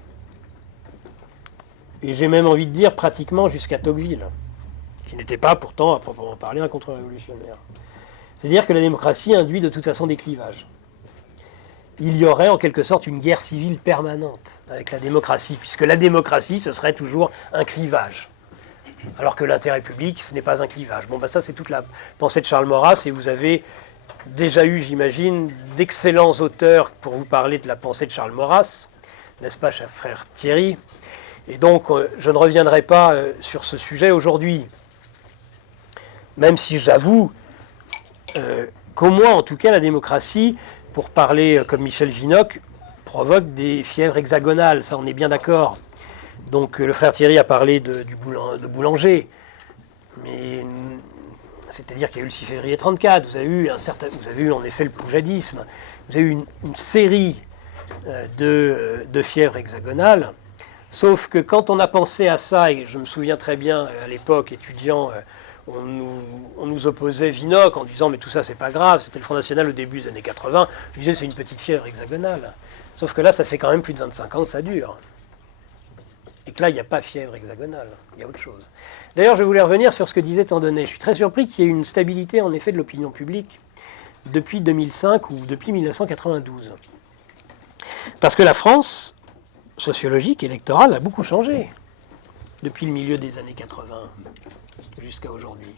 Et j'ai même envie de dire pratiquement jusqu'à Tocqueville, qui n'était pas pourtant, à proprement parler, un contre-révolutionnaire. C'est-à-dire que la démocratie induit de toute façon des clivages. Il y aurait en quelque sorte une guerre civile permanente avec la démocratie, puisque la démocratie, ce serait toujours un clivage. Alors que l'intérêt public, ce n'est pas un clivage. Ça, c'est toute la pensée de Charles Maurras, et vous avez déjà eu, j'imagine, d'excellents auteurs pour vous parler de la pensée de Charles Maurras, n'est-ce pas, cher frère Thierry? Et donc, je ne reviendrai pas sur ce sujet aujourd'hui, même si j'avoue qu'au moins, en tout cas, la démocratie, pour parler comme Michel Vinocq, provoque des fièvres hexagonales, ça on est bien d'accord. Donc le frère Thierry a parlé de Boulanger, mais c'est-à-dire qu'il y a eu le 6 février 1934, vous avez eu en effet le poujadisme, vous avez eu une série de fièvres hexagonales, sauf que quand on a pensé à ça, et je me souviens très bien à l'époque, étudiant, on nous opposait Vinocq en disant mais tout ça c'est pas grave, c'était le Front National au début des années 80, je disais c'est une petite fièvre hexagonale, sauf que là ça fait quand même plus de 25 ans que ça dure. Et que là, il n'y a pas fièvre hexagonale, il y a autre chose. D'ailleurs, je voulais revenir sur ce que disait Tandonnet. Je suis très surpris qu'il y ait une stabilité, en effet, de l'opinion publique depuis 2005 ou depuis 1992. Parce que la France, sociologique, électorale, a beaucoup changé depuis le milieu des années 80 jusqu'à aujourd'hui.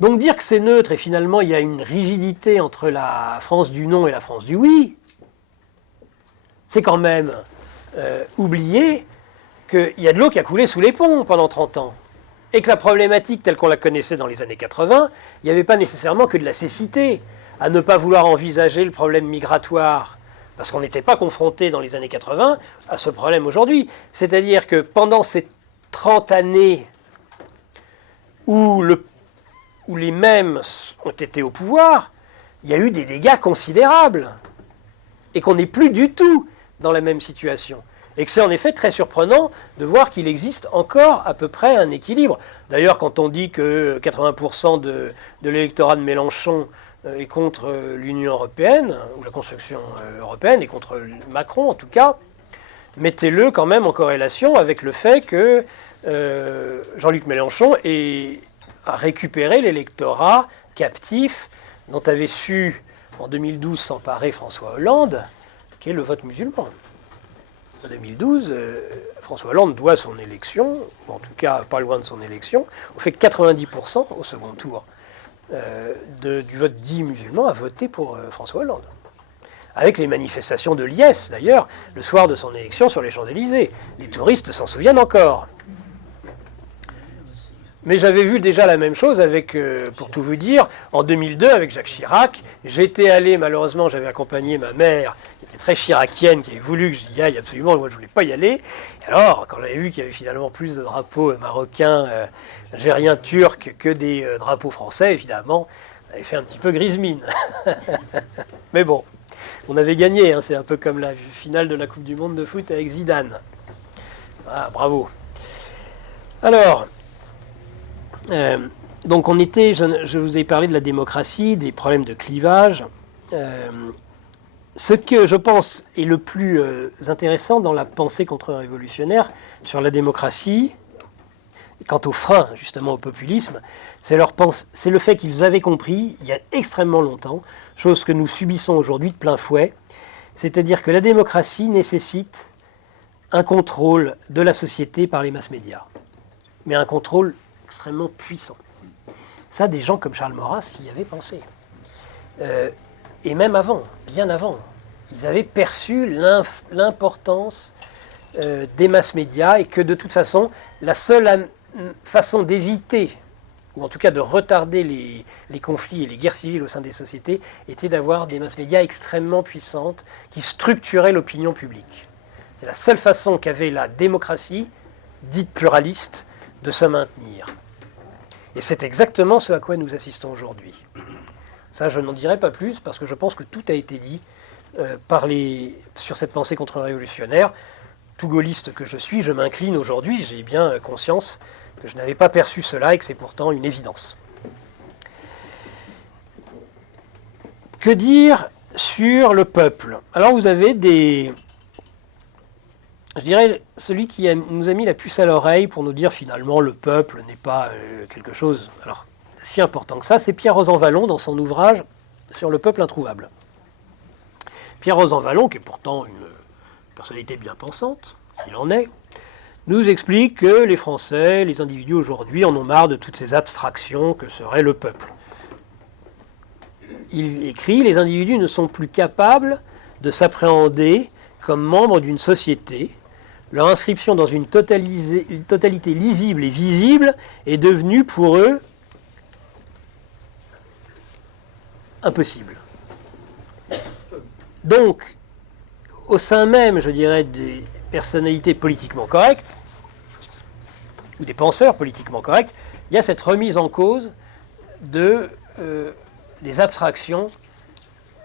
Donc dire que c'est neutre et finalement il y a une rigidité entre la France du non et la France du oui, c'est quand même oublier qu'il y a de l'eau qui a coulé sous les ponts pendant 30 ans. Et que la problématique telle qu'on la connaissait dans les années 80, il n'y avait pas nécessairement que de la cécité, à ne pas vouloir envisager le problème migratoire, parce qu'on n'était pas confronté dans les années 80 à ce problème aujourd'hui. C'est-à-dire que pendant ces 30 années où les mêmes ont été au pouvoir, il y a eu des dégâts considérables, et qu'on n'est plus du tout dans la même situation. Et que c'est en effet très surprenant de voir qu'il existe encore à peu près un équilibre. D'ailleurs, quand on dit que 80% de l'électorat de Mélenchon est contre l'Union européenne, ou la construction européenne, et contre Macron en tout cas, mettez-le quand même en corrélation avec le fait que Jean-Luc Mélenchon a récupéré l'électorat captif dont avait su en 2012 s'emparer François Hollande, qui est le vote musulman. En 2012, François Hollande doit son élection, ou en tout cas pas loin de son élection, au fait que 90% au second tour du vote dit musulman a voté pour François Hollande. Avec les manifestations de liesse, d'ailleurs, le soir de son élection sur les Champs-Élysées. Les touristes s'en souviennent encore. Mais j'avais vu déjà la même chose avec, pour tout vous dire, en 2002 avec Jacques Chirac. J'étais allé, malheureusement, j'avais accompagné ma mère, qui était très chiracienne, qui avait voulu que j'y aille absolument, moi je ne voulais pas y aller. Et alors, quand j'avais vu qu'il y avait finalement plus de drapeaux marocains, algériens, turcs que des drapeaux français, évidemment, ça avait fait un petit peu grise mine. Mais bon, on avait gagné, hein, c'est un peu comme la finale de la Coupe du Monde de foot avec Zidane. Ah, bravo. Alors... donc on était, je vous ai parlé de la démocratie, des problèmes de clivage. Ce que je pense est le plus intéressant dans la pensée contre-révolutionnaire sur la démocratie, quant aux freins justement au populisme, c'est le fait qu'ils avaient compris il y a extrêmement longtemps, chose que nous subissons aujourd'hui de plein fouet, c'est-à-dire que la démocratie nécessite un contrôle de la société par les mass-médias, mais un contrôle extrêmement puissant. Ça, des gens comme Charles Maurras y avaient pensé. Et même avant, bien avant, ils avaient perçu l'importance des mass-médias et que de toute façon, la seule façon d'éviter, ou en tout cas de retarder les conflits et les guerres civiles au sein des sociétés, était d'avoir des mass-médias extrêmement puissantes qui structuraient l'opinion publique. C'est la seule façon qu'avait la démocratie, dite pluraliste, de se maintenir. Et c'est exactement ce à quoi nous assistons aujourd'hui. Ça, je n'en dirai pas plus, parce que je pense que tout a été dit sur cette pensée contre-révolutionnaire. Tout gaulliste que je suis, je m'incline aujourd'hui, j'ai bien conscience que je n'avais pas perçu cela et que c'est pourtant une évidence. Que dire sur le peuple? Alors vous avez je dirais, celui qui nous a mis la puce à l'oreille pour nous dire finalement le peuple n'est pas quelque chose alors, si important que ça, c'est Pierre Rosanvallon dans son ouvrage sur le peuple introuvable. Pierre Rosanvallon, qui est pourtant une personnalité bien pensante, s'il en est, nous explique que les Français, les individus aujourd'hui, en ont marre de toutes ces abstractions que serait le peuple. Il écrit « Les individus ne sont plus capables de s'appréhender comme membres d'une société. Leur inscription dans une totalité lisible et visible est devenue pour eux impossible. » Donc, au sein même, je dirais, des personnalités politiquement correctes, ou des penseurs politiquement corrects, il y a cette remise en cause des abstractions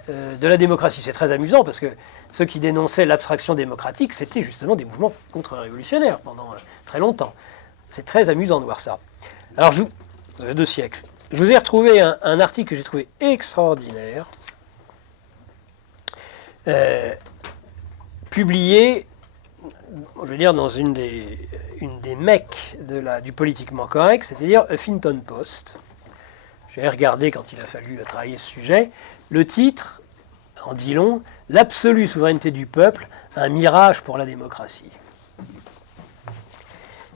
de la démocratie. C'est très amusant parce que ceux qui dénonçaient l'abstraction démocratique, c'était justement des mouvements contre-révolutionnaires pendant très longtemps. C'est très amusant de voir ça. Alors, vous avez 2 siècles. Je vous ai retrouvé un article que j'ai trouvé extraordinaire, publié, je veux dire, dans une des mecs du politiquement correct, c'est-à-dire Huffington Post. J'ai regardé quand il a fallu travailler ce sujet. Le titre en dit long, « L'absolue souveraineté du peuple, un mirage pour la démocratie ».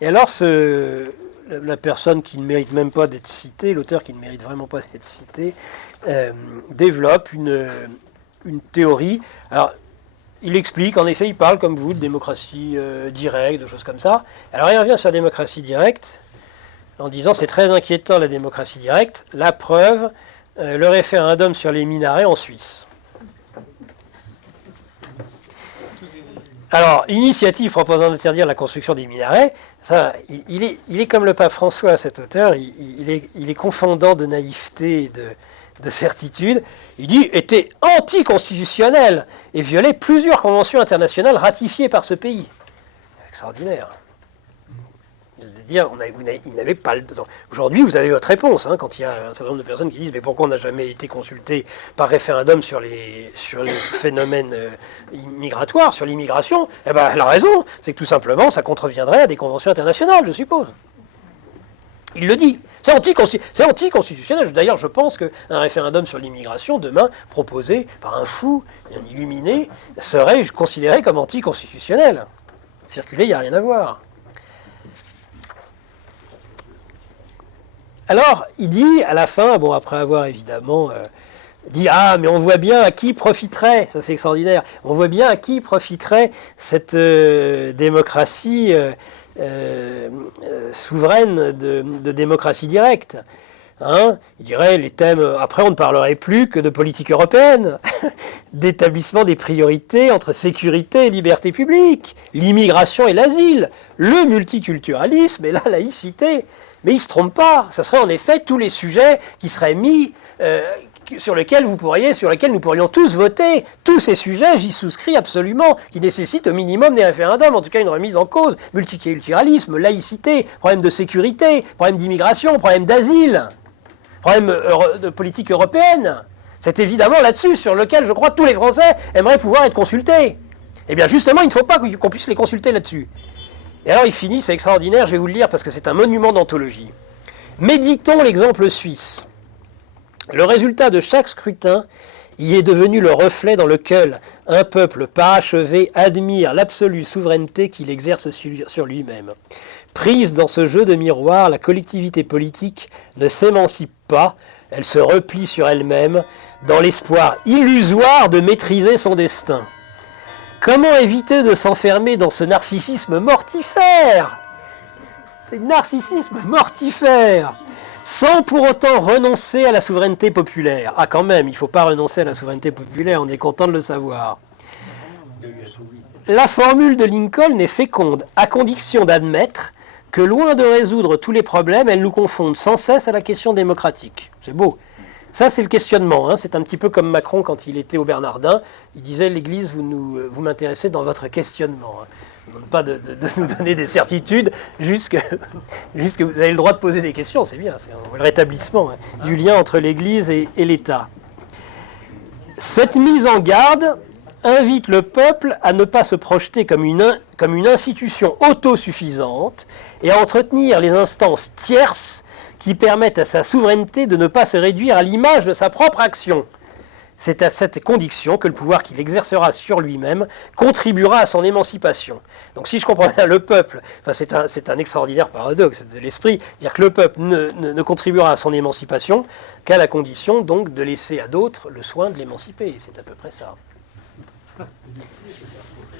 Et alors, la personne qui ne mérite même pas d'être citée, l'auteur qui ne mérite vraiment pas d'être cité, développe une théorie. Alors, il explique, en effet, il parle comme vous de démocratie directe, de choses comme ça. Alors il revient sur la démocratie directe en disant c'est très inquiétant la démocratie directe. La preuve, le référendum sur les minarets en Suisse. Alors, l'initiative proposant d'interdire la construction des minarets, ça, il est comme le pape François, cet auteur, il est confondant de naïveté et de certitude. Il dit était anticonstitutionnel et violait plusieurs conventions internationales ratifiées par ce pays. Extraordinaire. Dire, il n'avait pas le temps. Aujourd'hui, vous avez votre réponse, hein, quand il y a un certain nombre de personnes qui disent mais pourquoi on n'a jamais été consulté par référendum sur les phénomènes migratoires, sur l'immigration. Eh ben, la raison, c'est que tout simplement, ça contreviendrait à des conventions internationales, je suppose. Il le dit. C'est anticonstitutionnel. D'ailleurs, je pense qu'un référendum sur l'immigration, demain, proposé par un fou, un illuminé, serait considéré comme anticonstitutionnel. Circuler, il n'y a rien à voir. Alors, il dit à la fin, bon, après avoir évidemment dit « Ah, mais on voit bien à qui profiterait, ça c'est extraordinaire, on voit bien à qui profiterait cette démocratie souveraine de démocratie directe. Hein, il dirait les thèmes, après on ne parlerait plus que de politique européenne, d'établissement des priorités entre sécurité et liberté publique, l'immigration et l'asile, le multiculturalisme et la laïcité. » Mais il ne se trompe pas, ça serait en effet tous les sujets qui seraient mis, sur lesquels nous pourrions tous voter. Tous ces sujets, j'y souscris absolument, qui nécessitent au minimum des référendums, en tout cas une remise en cause. Multiculturalisme, laïcité, problème de sécurité, problème d'immigration, problème d'asile, problème de politique européenne. C'est évidemment là-dessus sur lequel je crois que tous les Français aimeraient pouvoir être consultés. Eh bien justement, il ne faut pas qu'on puisse les consulter là-dessus. Et alors il finit, c'est extraordinaire, je vais vous le lire parce que c'est un monument d'anthologie. Méditons l'exemple suisse. Le résultat de chaque scrutin y est devenu le reflet dans lequel un peuple parachevé admire l'absolue souveraineté qu'il exerce sur lui-même. Prise dans ce jeu de miroir, la collectivité politique ne s'émancipe pas, elle se replie sur elle-même dans l'espoir illusoire de maîtriser son destin. Comment éviter de s'enfermer dans ce narcissisme mortifère? C'est un narcissisme mortifère, sans pour autant renoncer à la souveraineté populaire. Ah quand même, il ne faut pas renoncer à la souveraineté populaire, on est content de le savoir. La formule de Lincoln est féconde, à condition d'admettre que loin de résoudre tous les problèmes, elle nous confonde sans cesse à la question démocratique. C'est beau. Ça, c'est le questionnement. Hein. C'est un petit peu comme Macron quand il était au Bernardin. Il disait, l'Église, vous m'intéressez dans votre questionnement. Hein. Pas de nous donner des certitudes, juste que vous avez le droit de poser des questions. C'est bien, c'est le rétablissement hein, du lien entre l'Église et l'État. Cette mise en garde invite le peuple à ne pas se projeter comme une institution autosuffisante et à entretenir les instances tierces qui permettent à sa souveraineté de ne pas se réduire à l'image de sa propre action. C'est à cette condition que le pouvoir qu'il exercera sur lui-même contribuera à son émancipation. Donc si je comprends bien, le peuple, enfin c'est un extraordinaire paradoxe de l'esprit, dire que le peuple ne contribuera à son émancipation qu'à la condition donc de laisser à d'autres le soin de l'émanciper. C'est à peu près ça.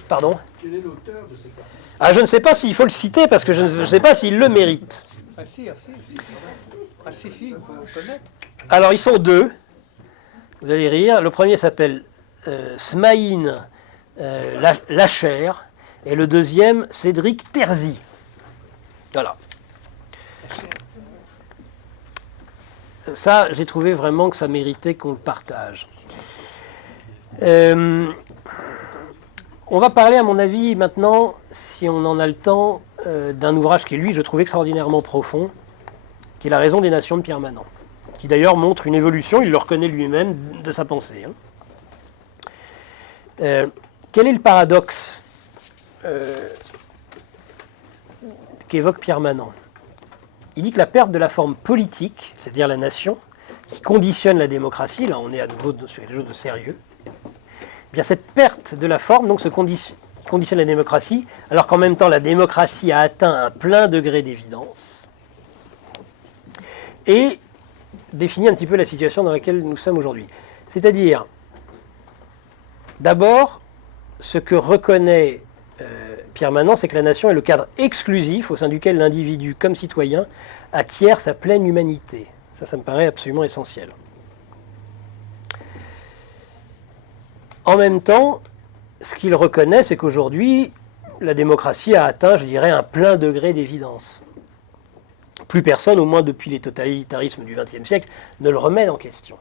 Pardon ? Quel est l'auteur de cet article ? Ah, je ne sais pas s'il faut le citer parce que je ne sais pas s'il le mérite. Ah si, on peut connaître. Alors ils sont deux, vous allez rire. Le premier s'appelle Smaïn Lacher et le deuxième Cédric Terzi. Voilà. Ça, j'ai trouvé vraiment que ça méritait qu'on le partage. On va parler, à mon avis, maintenant, si on en a le temps, d'un ouvrage qui, lui, je trouve extraordinairement profond, qui est La raison des nations de Pierre Manant, qui d'ailleurs montre une évolution, il le reconnaît lui-même, de sa pensée. Quel est le paradoxe qu'évoque Pierre Manant? Il dit que la perte de la forme politique, c'est-à-dire la nation, qui conditionne la démocratie, là on est à nouveau sur les choses de sérieux, eh bien cette perte de la forme donc, conditionne la démocratie, alors qu'en même temps la démocratie a atteint un plein degré d'évidence, et définit un petit peu la situation dans laquelle nous sommes aujourd'hui. C'est-à-dire, d'abord, ce que reconnaît Pierre Manant, c'est que la nation est le cadre exclusif au sein duquel l'individu, comme citoyen, acquiert sa pleine humanité. Ça me paraît absolument essentiel. En même temps, ce qu'il reconnaît, c'est qu'aujourd'hui, la démocratie a atteint, je dirais, un plein degré d'évidence. Plus personne, au moins depuis les totalitarismes du XXe siècle, ne le remet en question.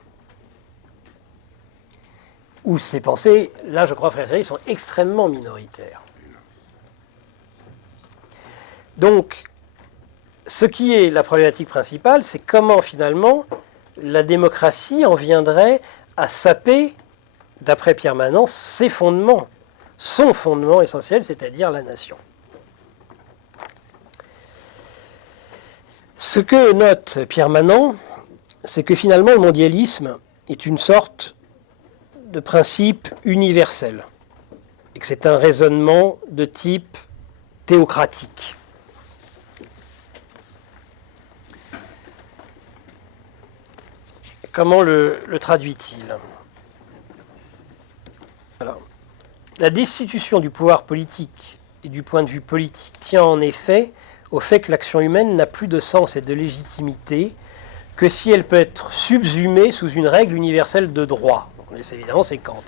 Ou ces pensées, là, je crois, frère Thierry, sont extrêmement minoritaires. Donc, ce qui est la problématique principale, c'est comment, finalement, la démocratie en viendrait à saper, d'après Pierre Manant, ses fondements, son fondement essentiel, c'est-à-dire la nation. Ce que note Pierre Manant, c'est que finalement le mondialisme est une sorte de principe universel et que c'est un raisonnement de type théocratique. Comment le traduit-il ? Alors, la destitution du pouvoir politique et du point de vue politique tient en effet au fait que l'action humaine n'a plus de sens et de légitimité que si elle peut être subsumée sous une règle universelle de droit. Donc, évidemment, c'est Kant.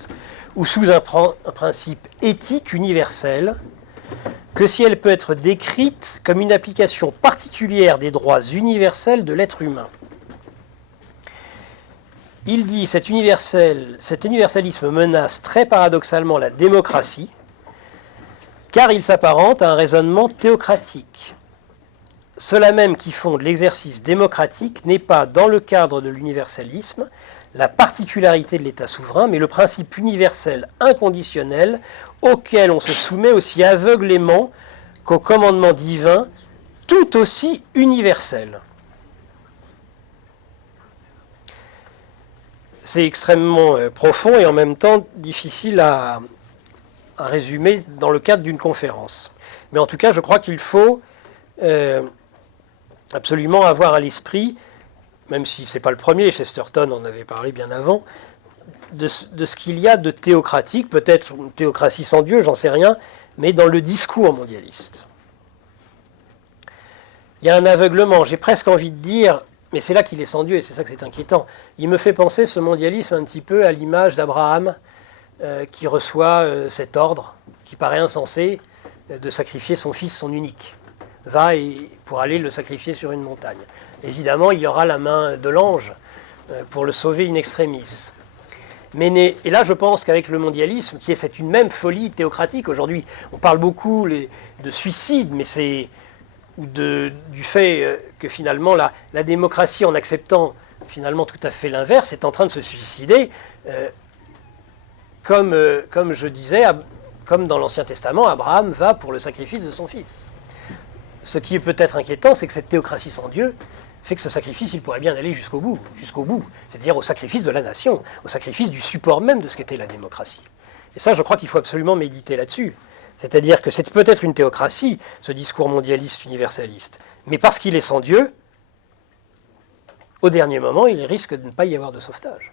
Ou sous un principe éthique universel, que si elle peut être décrite comme une application particulière des droits universels de l'être humain. Il dit cet universalisme menace très paradoxalement la démocratie, car il s'apparente à un raisonnement théocratique. Cela même qui fonde l'exercice démocratique n'est pas, dans le cadre de l'universalisme, la particularité de l'État souverain, mais le principe universel inconditionnel auquel on se soumet aussi aveuglément qu'au commandement divin, tout aussi universel. C'est extrêmement profond et en même temps difficile à résumer dans le cadre d'une conférence. Mais en tout cas, je crois qu'il faut absolument avoir à l'esprit, même si ce n'est pas le premier, Chesterton en avait parlé bien avant, de ce qu'il y a de théocratique, peut-être une théocratie sans Dieu, j'en sais rien, mais dans le discours mondialiste. Il y a un aveuglement, j'ai presque envie de dire, mais c'est là qu'il est sans Dieu et c'est ça que c'est inquiétant. Il me fait penser ce mondialisme un petit peu à l'image d'Abraham qui reçoit cet ordre, qui paraît insensé, de sacrifier son fils, son unique. Va pour aller le sacrifier sur une montagne. Évidemment, il y aura la main de l'ange pour le sauver in extremis. Et là, je pense qu'avec le mondialisme, qui est cette une même folie théocratique, aujourd'hui, on parle beaucoup de suicide, mais c'est du fait que finalement la démocratie, en acceptant finalement tout à fait l'inverse, est en train de se suicider, comme je disais, comme dans l'Ancien Testament, Abraham va pour le sacrifice de son fils. Ce qui est peut-être inquiétant, c'est que cette théocratie sans Dieu fait que ce sacrifice, il pourrait bien aller jusqu'au bout, c'est-à-dire au sacrifice de la nation, au sacrifice du support même de ce qu'était la démocratie. Et ça, je crois qu'il faut absolument méditer là-dessus. C'est-à-dire que c'est peut-être une théocratie, ce discours mondialiste, universaliste, mais parce qu'il est sans Dieu, au dernier moment, il risque de ne pas y avoir de sauvetage.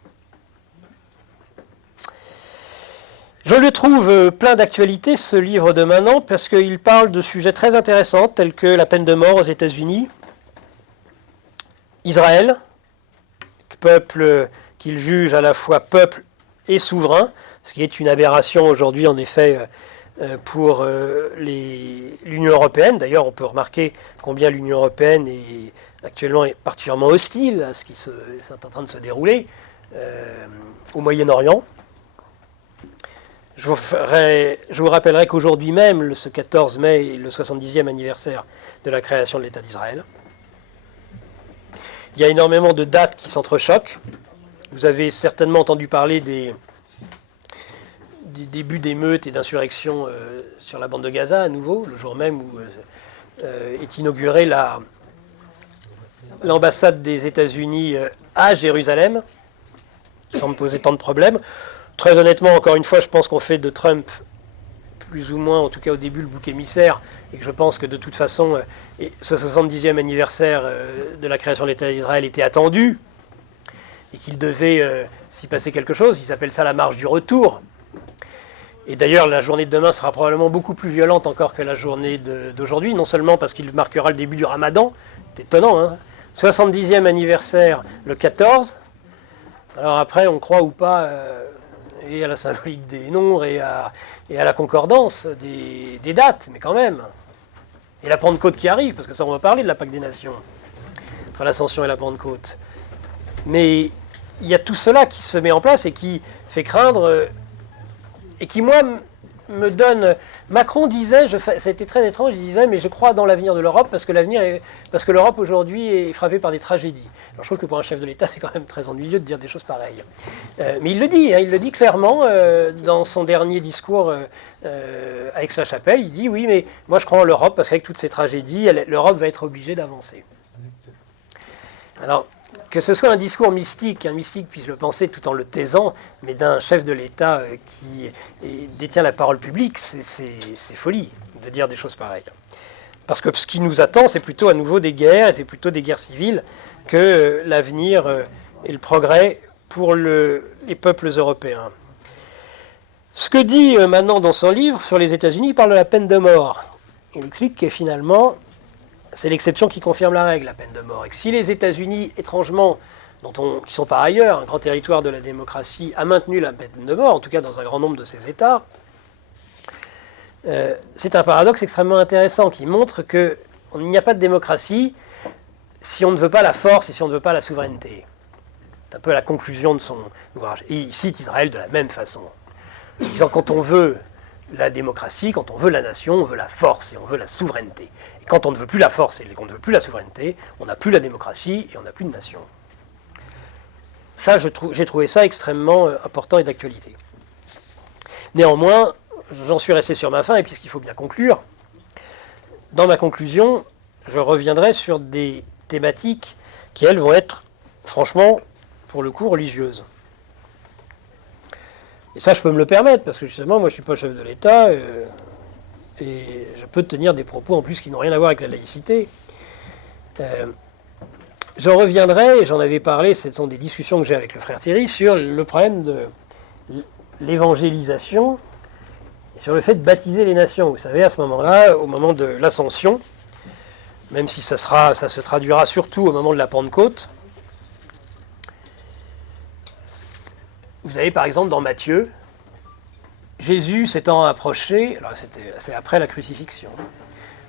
Je le trouve plein d'actualité, ce livre de Manant, parce qu'il parle de sujets très intéressants, tels que la peine de mort aux États-Unis, Israël, peuple qu'il juge à la fois peuple et souverain, ce qui est une aberration aujourd'hui, en effet, pour l'Union européenne. D'ailleurs, on peut remarquer combien l'Union européenne est actuellement particulièrement hostile à ce qui est en train de se dérouler au Moyen-Orient. Je vous rappellerai qu'aujourd'hui même, ce 14 mai, est le 70e anniversaire de la création de l'État d'Israël. Il y a énormément de dates qui s'entrechoquent. Vous avez certainement entendu parler des débuts d'émeutes et d'insurrections sur la bande de Gaza, à nouveau, le jour même où est inaugurée l'ambassade des États-Unis à Jérusalem, sans me poser tant de problèmes. Très honnêtement, encore une fois, je pense qu'on fait de Trump, plus ou moins, en tout cas au début, le bouc émissaire, et que je pense que de toute façon, ce 70e anniversaire de la création de l'État d'Israël était attendu, et qu'il devait s'y passer quelque chose. Ils appellent ça la marche du retour. Et d'ailleurs, la journée de demain sera probablement beaucoup plus violente encore que la journée d'aujourd'hui, non seulement parce qu'il marquera le début du Ramadan, c'est étonnant, hein, 70e anniversaire le 14. Alors après, on croit ou pas et à la symbolique des nombres et à la concordance des dates, mais quand même. Et la Pentecôte qui arrive, parce que ça, on va parler de la Pâque des Nations, entre l'Ascension et la Pentecôte. Mais il y a tout cela qui se met en place et qui fait craindre, et qui, moi, me donne... Macron disait, ça a été très étrange, il disait, mais je crois dans l'avenir de l'Europe, parce que l'Europe aujourd'hui est frappée par des tragédies. Alors je trouve que pour un chef de l'État, c'est quand même très ennuyeux de dire des choses pareilles. Mais il le dit clairement dans son dernier discours à Aix-la-Chapelle. Il dit, oui, mais moi je crois en l'Europe, parce qu'avec toutes ces tragédies, l'Europe va être obligée d'avancer. Alors, que ce soit un discours mystique, qu'un mystique puisse le penser tout en le taisant, mais d'un chef de l'État qui détient la parole publique, c'est folie de dire des choses pareilles. Parce que ce qui nous attend, c'est plutôt à nouveau des guerres, et c'est plutôt des guerres civiles, que l'avenir et le progrès pour les peuples européens. Ce que dit Manon dans son livre sur les États-Unis, il parle de la peine de mort. Il explique que finalement, c'est l'exception qui confirme la règle, la peine de mort. Et que si les États-Unis, étrangement, qui sont par ailleurs un grand territoire de la démocratie, a maintenu la peine de mort, en tout cas dans un grand nombre de ces États, c'est un paradoxe extrêmement intéressant qui montre qu'il n'y a pas de démocratie si on ne veut pas la force et si on ne veut pas la souveraineté. C'est un peu la conclusion de son ouvrage. Et il cite Israël de la même façon, en disant quand on veut la démocratie, quand on veut la nation, on veut la force et on veut la souveraineté. Et quand on ne veut plus la force et qu'on ne veut plus la souveraineté, on n'a plus la démocratie et on n'a plus de nation. Ça, j'ai trouvé ça extrêmement important et d'actualité. Néanmoins, j'en suis resté sur ma faim, et puisqu'il faut bien conclure, dans ma conclusion, je reviendrai sur des thématiques qui, elles, vont être, franchement, pour le coup, religieuses. Et ça, je peux me le permettre, parce que justement, moi, je ne suis pas chef de l'État, et je peux tenir des propos, en plus, qui n'ont rien à voir avec la laïcité. J'en reviendrai, et j'en avais parlé, ce sont des discussions que j'ai avec le frère Thierry, sur le problème de l'évangélisation, et sur le fait de baptiser les nations. Vous savez, à ce moment-là, au moment de l'Ascension, même si ça se traduira surtout au moment de la Pentecôte, vous avez par exemple dans Matthieu, Jésus s'étant approché, alors c'est après la crucifixion,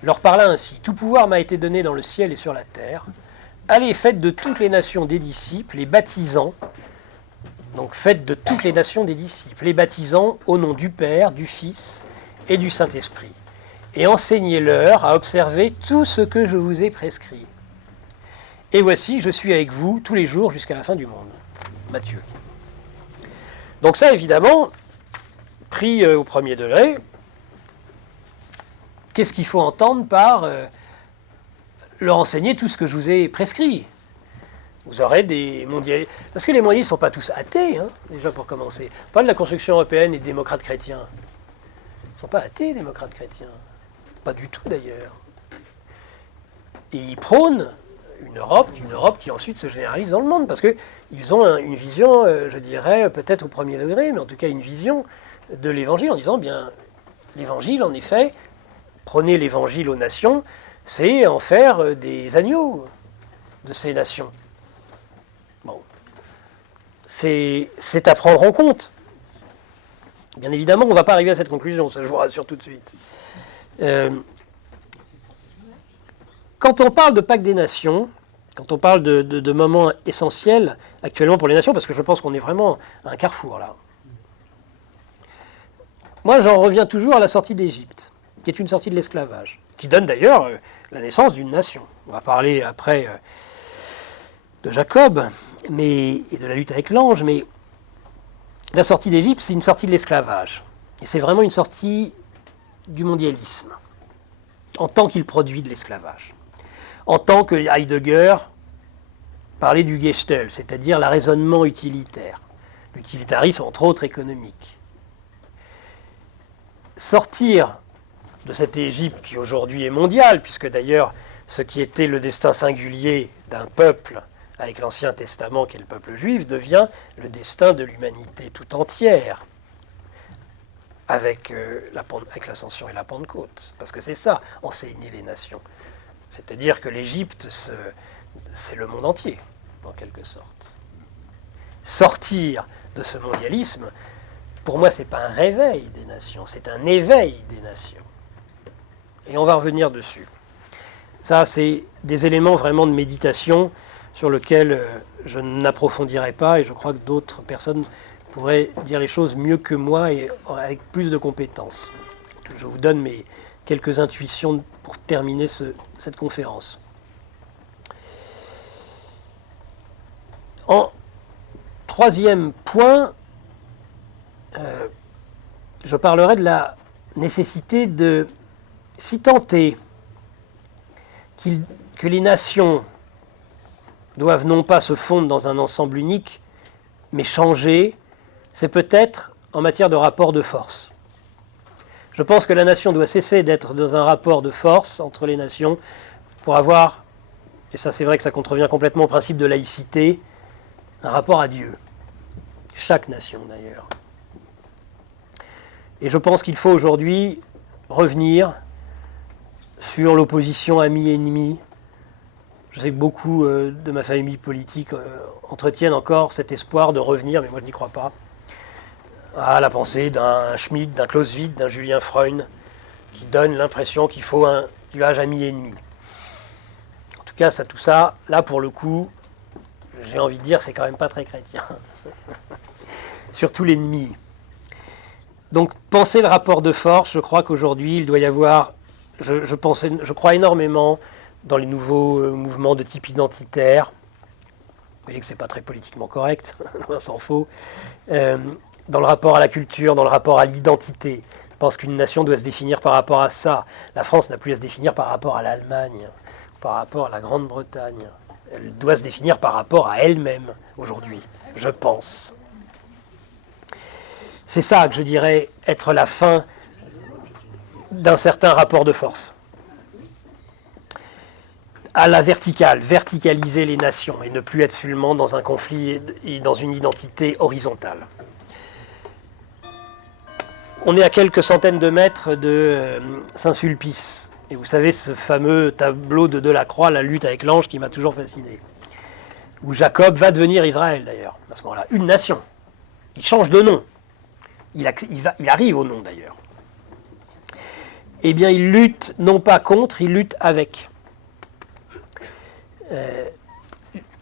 leur parla ainsi: tout pouvoir m'a été donné dans le ciel et sur la terre. Allez, faites de toutes les nations des disciples, les baptisant. Donc faites de toutes les nations des disciples, les baptisant au nom du Père, du Fils et du Saint-Esprit. Et enseignez-leur à observer tout ce que je vous ai prescrit. Et voici, je suis avec vous tous les jours jusqu'à la fin du monde. Matthieu. Donc ça, évidemment, pris au premier degré, qu'est-ce qu'il faut entendre par leur enseigner tout ce que je vous ai prescrit? Vous aurez des mondialistes. Parce que les mondialistes ne sont pas tous athées, hein, déjà pour commencer. Pas de la construction européenne et des démocrates chrétiens. Ils ne sont pas athées, les démocrates chrétiens. Pas du tout, d'ailleurs. Et ils prônent une Europe qui ensuite se généralise dans le monde. Parce qu'ils ont une vision, je dirais, peut-être au premier degré, mais en tout cas une vision de l'Évangile en disant, bien, l'Évangile, en effet, prenez l'Évangile aux nations, c'est en faire des agneaux de ces nations. Bon. C'est à prendre en compte. Bien évidemment, on ne va pas arriver à cette conclusion, ça je vous rassure tout de suite. Quand on parle de Pâques des Nations, quand on parle de moments essentiels actuellement pour les nations, parce que je pense qu'on est vraiment à un carrefour là. Moi, j'en reviens toujours à la sortie d'Égypte, qui est une sortie de l'esclavage, qui donne d'ailleurs la naissance d'une nation. On va parler après de Jacob et de la lutte avec l'ange, mais la sortie d'Égypte, c'est une sortie de l'esclavage. Et c'est vraiment une sortie du mondialisme, en tant qu'il produit de l'esclavage. En tant que Heidegger parlait du Gestell, c'est-à-dire la raisonnement utilitaire. L'utilitarisme, entre autres, économique. Sortir de cette Égypte qui aujourd'hui est mondiale, puisque d'ailleurs ce qui était le destin singulier d'un peuple avec l'Ancien Testament, qui est le peuple juif, devient le destin de l'humanité tout entière. avec l'ascension et la Pentecôte. Parce que c'est ça, enseigner les nations. C'est-à-dire que l'Égypte, c'est le monde entier, en quelque sorte. Sortir de ce mondialisme, pour moi, ce n'est pas un réveil des nations, c'est un éveil des nations. Et on va revenir dessus. Ça, c'est des éléments vraiment de méditation sur lesquels je n'approfondirai pas, et je crois que d'autres personnes pourraient dire les choses mieux que moi et avec plus de compétences. Je vous donne mes quelques intuitions pour terminer cette conférence. En troisième point, je parlerai de la nécessité de, si tant est que les nations doivent non pas se fondre dans un ensemble unique, mais changer, c'est peut-être en matière de rapport de force. Je pense que la nation doit cesser d'être dans un rapport de force entre les nations pour avoir, et ça c'est vrai que ça contrevient complètement au principe de laïcité, un rapport à Dieu. Chaque nation d'ailleurs. Et je pense qu'il faut aujourd'hui revenir sur l'opposition ami-ennemi. Je sais que beaucoup de ma famille politique entretiennent encore cet espoir de revenir, mais moi je n'y crois pas, à la pensée d'un Schmitt, d'un Clausewitz, d'un Julien Freund, qui donne l'impression qu'il faut un nuage ami-ennemi. En tout cas, tout ça, là pour le coup, j'ai envie de dire, c'est quand même pas très chrétien. Surtout l'ennemi. Donc, penser le rapport de force, je crois qu'aujourd'hui, il doit y avoir, je crois énormément dans les nouveaux mouvements de type identitaire. Vous voyez que c'est pas très politiquement correct, loin s'en faut. Dans le rapport à la culture, dans le rapport à l'identité. Je pense qu'une nation doit se définir par rapport à ça. La France n'a plus à se définir par rapport à l'Allemagne, par rapport à la Grande-Bretagne. Elle doit se définir par rapport à elle-même aujourd'hui, je pense. C'est ça que je dirais être la fin d'un certain rapport de force. À la verticale, verticaliser les nations et ne plus être seulement dans un conflit et dans une identité horizontale. On est à quelques centaines de mètres de Saint-Sulpice. Et vous savez, ce fameux tableau de Delacroix, la lutte avec l'ange, qui m'a toujours fasciné. Où Jacob va devenir Israël, d'ailleurs, à ce moment-là. Une nation. Il change de nom. Il arrive au nom, d'ailleurs. Eh bien, il lutte non pas contre, il lutte avec.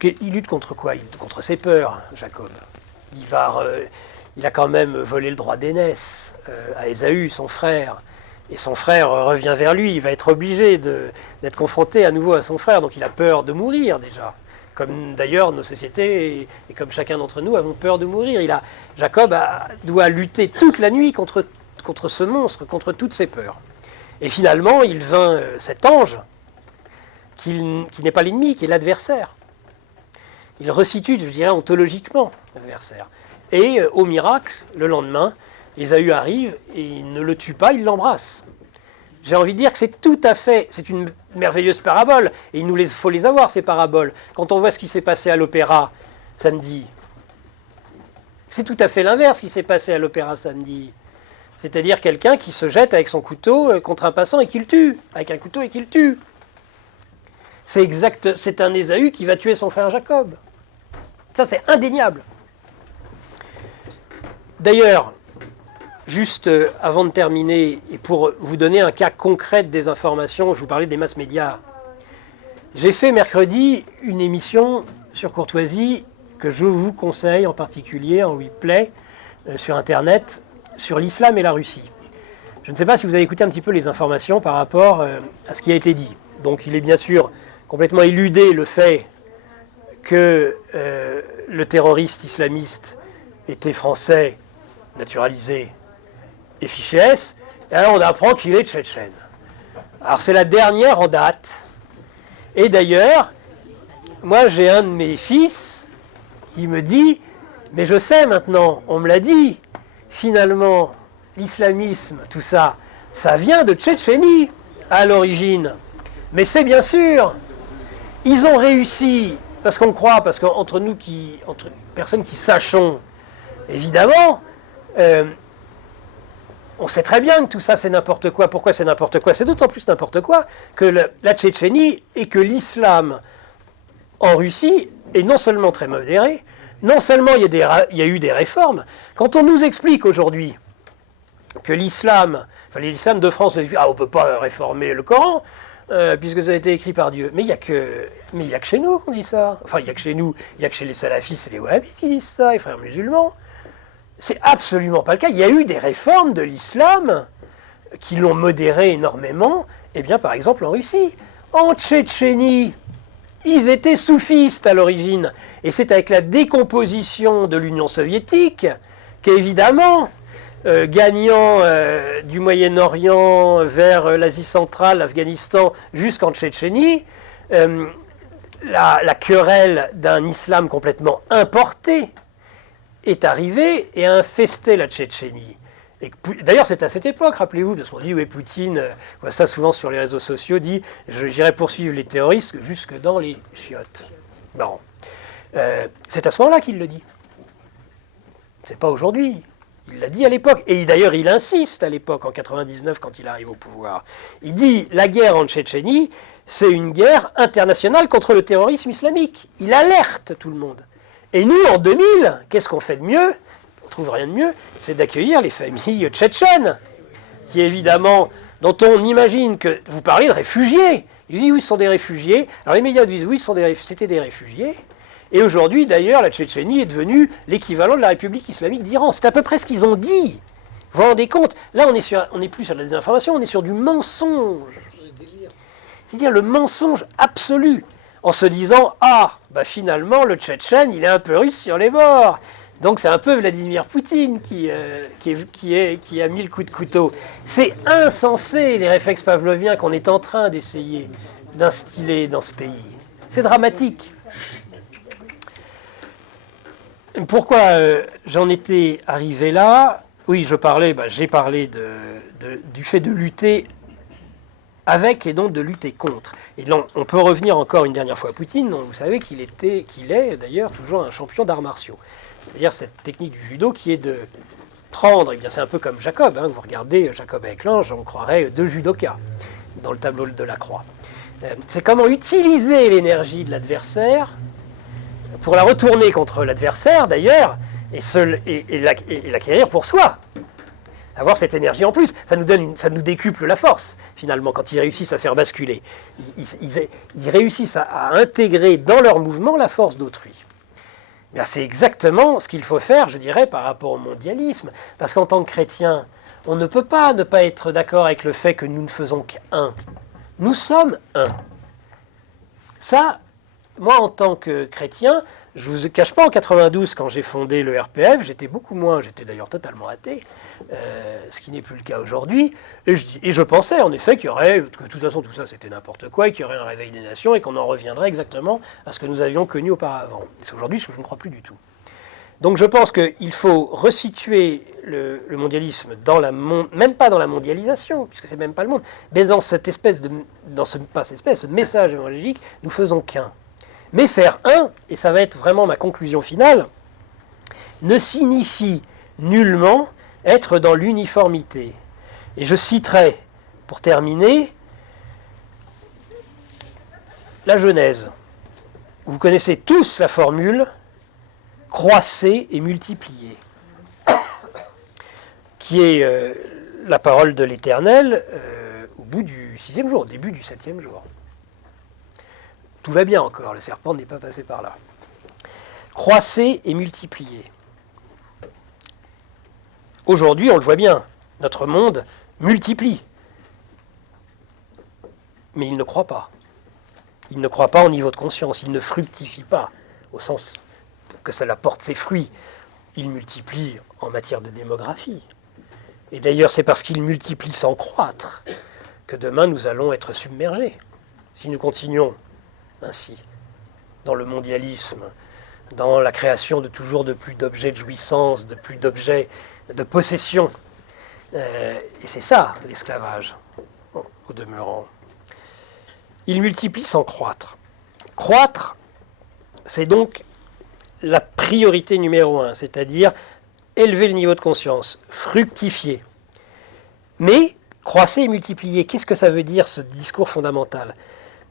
Il lutte contre quoi? Il lutte contre ses peurs, Jacob. Il a quand même volé le droit d'aînesse à Ésaü, son frère. Et son frère revient vers lui. Il va être obligé d'être confronté à nouveau à son frère. Donc il a peur de mourir déjà. Comme d'ailleurs nos sociétés et comme chacun d'entre nous avons peur de mourir. Jacob doit lutter toute la nuit contre ce monstre, contre toutes ses peurs. Et finalement, il vainc cet ange qui n'est pas l'ennemi, qui est l'adversaire. Il resitue, je dirais, ontologiquement l'adversaire. Et au miracle, le lendemain, Ésaü arrive et il ne le tue pas, il l'embrasse. J'ai envie de dire que c'est une merveilleuse parabole. Et faut les avoir, ces paraboles. Quand on voit ce qui s'est passé à l'opéra samedi, c'est tout à fait l'inverse qui s'est passé à l'opéra samedi. C'est-à-dire quelqu'un qui se jette avec son couteau contre un passant et qui le tue. Avec un couteau et qui le tue. C'est un Ésaü qui va tuer son frère Jacob. Ça, c'est indéniable. D'ailleurs, juste avant de terminer, et pour vous donner un cas concret de désinformation, je vous parlais des masses médias. J'ai fait mercredi une émission sur Courtoisie que je vous conseille en particulier en replay sur Internet sur l'islam et la Russie. Je ne sais pas si vous avez écouté un petit peu les informations par rapport à ce qui a été dit. Donc il est bien sûr complètement éludé le fait que le terroriste islamiste était français, naturalisé et fiché S, et alors on apprend qu'il est tchétchène. Alors c'est la dernière en date. Et d'ailleurs, moi j'ai un de mes fils qui me dit, mais je sais maintenant, on me l'a dit, finalement, l'islamisme, tout ça, ça vient de Tchétchénie à l'origine. Mais c'est bien sûr, ils ont réussi, parce qu'on croit, parce qu'entre nous, entre personnes qui sachons, évidemment, On sait très bien que tout ça c'est n'importe quoi. Pourquoi c'est n'importe quoi? C'est d'autant plus n'importe quoi que la Tchétchénie et que l'islam en Russie est non seulement très modéré, non seulement il y a eu des réformes. Quand on nous explique aujourd'hui que l'islam de France, on ne peut pas réformer le Coran, puisque ça a été écrit par Dieu. Mais il n'y a que chez nous qu'on dit ça. Enfin, il n'y a que chez nous, il n'y a que chez les salafistes et les wahhabis qui disent ça, les frères musulmans. C'est absolument pas le cas. Il y a eu des réformes de l'islam qui l'ont modéré énormément. Eh bien, par exemple, en Russie. En Tchétchénie, ils étaient soufistes à l'origine. Et c'est avec la décomposition de l'Union soviétique qu'évidemment, gagnant du Moyen-Orient vers l'Asie centrale, l'Afghanistan, jusqu'en Tchétchénie, la querelle d'un islam complètement importé est arrivé et a infesté la Tchétchénie. D'ailleurs, c'est à cette époque, rappelez-vous, parce qu'on dit, oui, Poutine, on voit ça souvent sur les réseaux sociaux, dit, j'irai poursuivre les terroristes jusque dans les chiottes. Bon. C'est à ce moment-là qu'il le dit. C'est pas aujourd'hui. Il l'a dit à l'époque. Et d'ailleurs, il insiste à l'époque, en 99, quand il arrive au pouvoir. Il dit, la guerre en Tchétchénie, c'est une guerre internationale contre le terrorisme islamique. Il alerte tout le monde. Et nous, en 2000, qu'est-ce qu'on fait de mieux? On ne trouve rien de mieux, c'est d'accueillir les familles tchétchènes, qui évidemment, dont on imagine que vous parlez de réfugiés. Il dit oui, ce sont des réfugiés. Alors les médias disent oui, c'était des réfugiés. Et aujourd'hui, d'ailleurs, la Tchétchénie est devenue l'équivalent de la République islamique d'Iran. C'est à peu près ce qu'ils ont dit. Vous vous rendez compte? Là, on n'est plus sur la désinformation, on est sur du mensonge. C'est-à-dire le mensonge absolu. En se disant, finalement, le Tchétchène, il est un peu russe sur les bords. Donc c'est un peu Vladimir Poutine qui a mis le coup de couteau. C'est insensé, les réflexes pavloviens qu'on est en train d'essayer d'instiller dans ce pays. C'est dramatique. Pourquoi j'en étais arrivé là? Oui, j'ai parlé du fait de lutter avec et donc de lutter contre. Et là, on peut revenir encore une dernière fois à Poutine. Donc, vous savez qu'il est d'ailleurs toujours un champion d'arts martiaux. C'est-à-dire cette technique du judo qui est de prendre, c'est un peu comme Jacob. Vous regardez Jacob avec l'ange, on croirait deux judokas dans le tableau de la croix. C'est comment utiliser l'énergie de l'adversaire pour la retourner contre l'adversaire d'ailleurs et l'acquérir pour soi. Avoir cette énergie en plus, ça nous décuple la force, finalement, quand ils réussissent à faire basculer. Ils réussissent à intégrer dans leur mouvement la force d'autrui. C'est exactement ce qu'il faut faire, je dirais, par rapport au mondialisme. Parce qu'en tant que chrétien, on ne peut pas ne pas être d'accord avec le fait que nous ne faisons qu'un. Nous sommes un. Ça, moi, en tant que chrétien, je ne vous cache pas, en 92, quand j'ai fondé le RPF, j'étais d'ailleurs totalement athée, ce qui n'est plus le cas aujourd'hui, et je pensais en effet que de toute façon tout ça c'était n'importe quoi, et qu'il y aurait un réveil des nations, et qu'on en reviendrait exactement à ce que nous avions connu auparavant. C'est aujourd'hui ce que je ne crois plus du tout. Donc je pense qu'il faut resituer le mondialisme même pas dans la mondialisation, puisque c'est même pas le monde, mais dans ce message évangélique, nous faisons qu'un. Mais faire un, et ça va être vraiment ma conclusion finale, ne signifie nullement être dans l'uniformité. Et je citerai, pour terminer, la Genèse. Vous connaissez tous la formule « croissez et multipliez », qui est la parole de l'Éternel au bout du 6e jour, au début du 7e jour. Tout va bien encore, le serpent n'est pas passé par là. Croissez et multipliez. Aujourd'hui, on le voit bien, notre monde multiplie. Mais il ne croit pas. Il ne croit pas au niveau de conscience, il ne fructifie pas, au sens que cela porte ses fruits. Il multiplie en matière de démographie. Et d'ailleurs, c'est parce qu'il multiplie sans croître que demain nous allons être submergés. Si nous continuons ainsi, dans le mondialisme, dans la création de toujours de plus d'objets de jouissance, de plus d'objets de possession. Et c'est ça, l'esclavage, au demeurant. Il multiplie sans croître. Croître, c'est donc la priorité numéro 1, c'est-à-dire élever le niveau de conscience, fructifier. Mais croissez et multipliez. Qu'est-ce que ça veut dire, ce discours fondamental?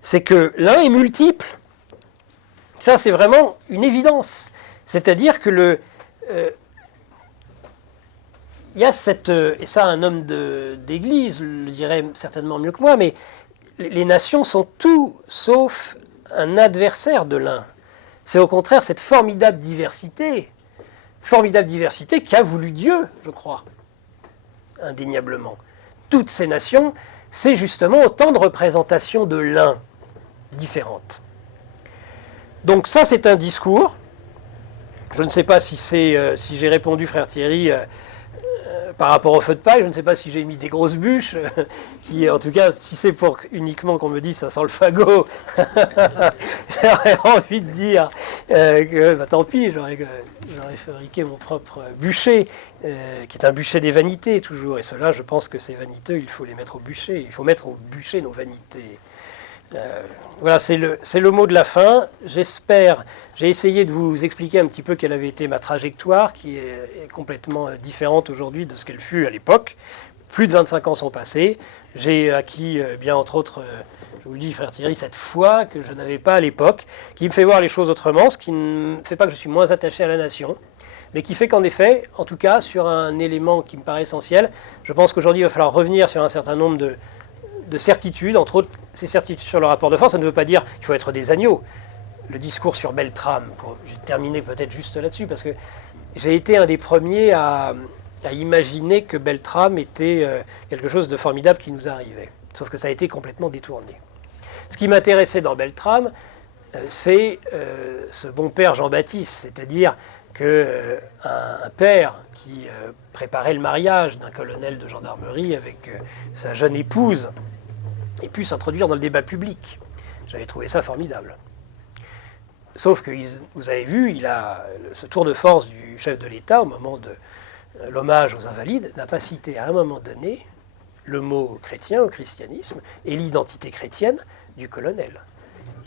C'est que l'un est multiple. Ça, c'est vraiment une évidence. C'est-à-dire que il y a cette... Et ça, un homme d'église le dirait certainement mieux que moi, mais les nations sont tout sauf un adversaire de l'un. C'est au contraire cette formidable diversité qu'a voulu Dieu, je crois, indéniablement. Toutes ces nations, c'est justement autant de représentations de l'un différentes. Donc ça, c'est un discours. Je ne sais pas si j'ai répondu, frère Thierry, par rapport au feu de paille. Je ne sais pas si j'ai mis des grosses bûches. Qui, en tout cas, si c'est pour uniquement qu'on me dise ça sent le fagot, j'aurais envie de dire que tant pis, j'aurais fabriqué mon propre bûcher, qui est un bûcher des vanités toujours. Et cela, je pense que ces vaniteux, il faut les mettre au bûcher. Il faut mettre au bûcher nos vanités. Voilà, c'est le mot de la fin. J'espère, j'ai essayé de vous expliquer un petit peu quelle avait été ma trajectoire, qui est complètement différente aujourd'hui de ce qu'elle fut à l'époque. Plus de 25 ans sont passés. J'ai acquis, bien entre autres, je vous le dis, frère Thierry, cette foi que je n'avais pas à l'époque, qui me fait voir les choses autrement, ce qui ne fait pas que je suis moins attaché à la nation, mais qui fait qu'en effet, en tout cas, sur un élément qui me paraît essentiel, je pense qu'aujourd'hui, il va falloir revenir sur un certain nombre de certitudes, entre autres ces certitudes sur le rapport de force. Ça ne veut pas dire qu'il faut être des agneaux. Le discours sur Beltrame, pour terminer peut-être juste là-dessus, parce que j'ai été un des premiers à imaginer que Beltrame était quelque chose de formidable qui nous arrivait. Sauf que ça a été complètement détourné. Ce qui m'intéressait dans Beltrame, c'est ce bon père Jean-Baptiste, c'est-à-dire qu'un père qui préparait le mariage d'un colonel de gendarmerie avec sa jeune épouse ait pu s'introduire dans le débat public. J'avais trouvé ça formidable. Sauf que, vous avez vu, ce tour de force du chef de l'État, au moment de l'hommage aux Invalides, n'a pas cité à un moment donné le mot chrétien au christianisme et l'identité chrétienne du colonel.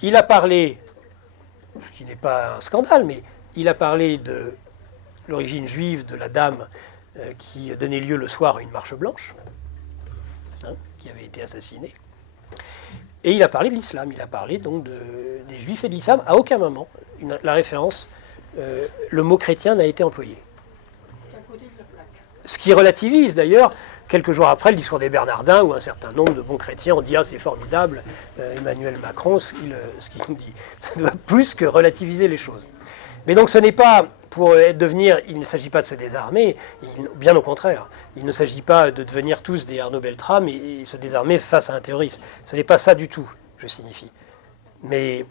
Il a parlé, ce qui n'est pas un scandale, mais il a parlé de l'origine juive de la dame qui donnait lieu le soir à une marche blanche, qui avait été assassinée. Et il a parlé de l'islam, il a parlé donc des juifs et de l'islam. À aucun moment, la référence, le mot chrétien n'a été employé. Ce qui relativise d'ailleurs, quelques jours après, le discours des Bernardins, où un certain nombre de bons chrétiens ont dit « Ah, c'est formidable, Emmanuel Macron, ce qu'il nous dit ». Ça doit plus que relativiser les choses. Mais donc ce n'est pas pour devenir, il ne s'agit pas de se désarmer, bien au contraire. Il ne s'agit pas de devenir tous des Arnaud Beltrame et se désarmer face à un terroriste. Ce n'est pas ça du tout, je signifie. Mais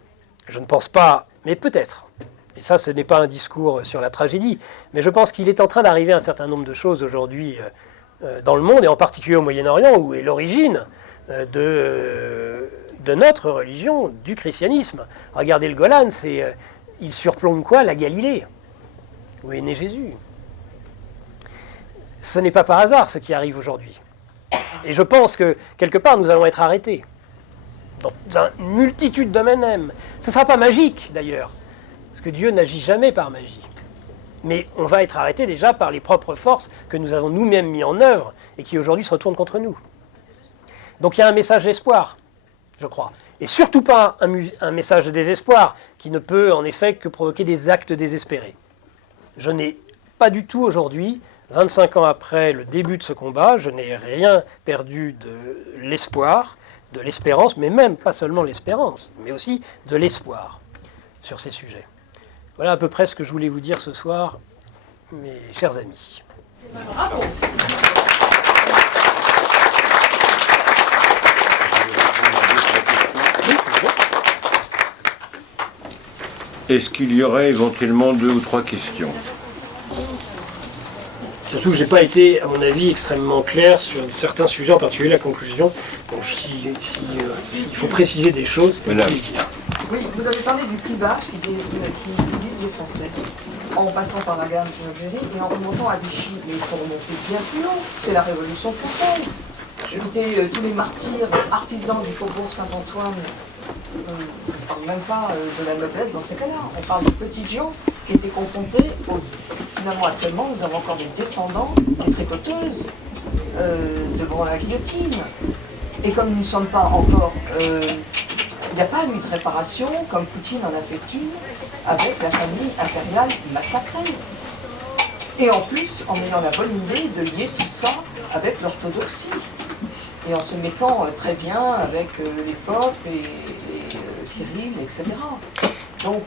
je ne pense pas, mais peut-être. Et ça, ce n'est pas un discours sur la tragédie, mais je pense qu'il est en train d'arriver un certain nombre de choses aujourd'hui dans le monde, et en particulier au Moyen-Orient, où est l'origine de notre religion, du christianisme. Regardez le Golan, il surplombe quoi? La Galilée, où est né Jésus. Ce n'est pas par hasard ce qui arrive aujourd'hui. Et je pense que, quelque part, nous allons être arrêtés. Dans une multitude de domaines. Ce ne sera pas magique, d'ailleurs, parce que Dieu n'agit jamais par magie. Mais on va être arrêté déjà par les propres forces que nous avons nous-mêmes mis en œuvre et qui aujourd'hui se retournent contre nous. Donc il y a un message d'espoir, je crois. Et surtout pas un message de désespoir qui ne peut en effet que provoquer des actes désespérés. Je n'ai pas du tout aujourd'hui, 25 ans après le début de ce combat, je n'ai rien perdu de l'espoir, de l'espérance, mais même pas seulement l'espérance, mais aussi de l'espoir sur ces sujets. Voilà à peu près ce que je voulais vous dire ce soir, mes chers amis. Bravo. Est-ce qu'il y aurait éventuellement 2 ou 3 questions? Surtout que je n'ai pas été, à mon avis, extrêmement clair sur certains sujets, en particulier la conclusion. Donc il faut préciser des choses. Madame. Oui, vous avez parlé du clivage qui divise les Français, en passant par la guerre d'Algérie et en remontant à Vichy. Mais il faut remonter bien plus loin, c'est la Révolution française. Écoutez, tous les martyrs, artisans du faubourg Saint-Antoine, on ne parle même pas de la noblesse dans ces cas-là. On parle de petits gens qui étaient confrontés au... Finalement, actuellement, nous avons encore des descendants des tricoteuses. devant la guillotine. Et comme nous ne sommes pas encore... il n'y a pas eu de réparation, comme Poutine en a fait une, avec la famille impériale massacrée. Et en plus, en ayant la bonne idée de lier tout ça avec l'orthodoxie. Et en se mettant très bien avec les popes et Kirill, etc. Donc,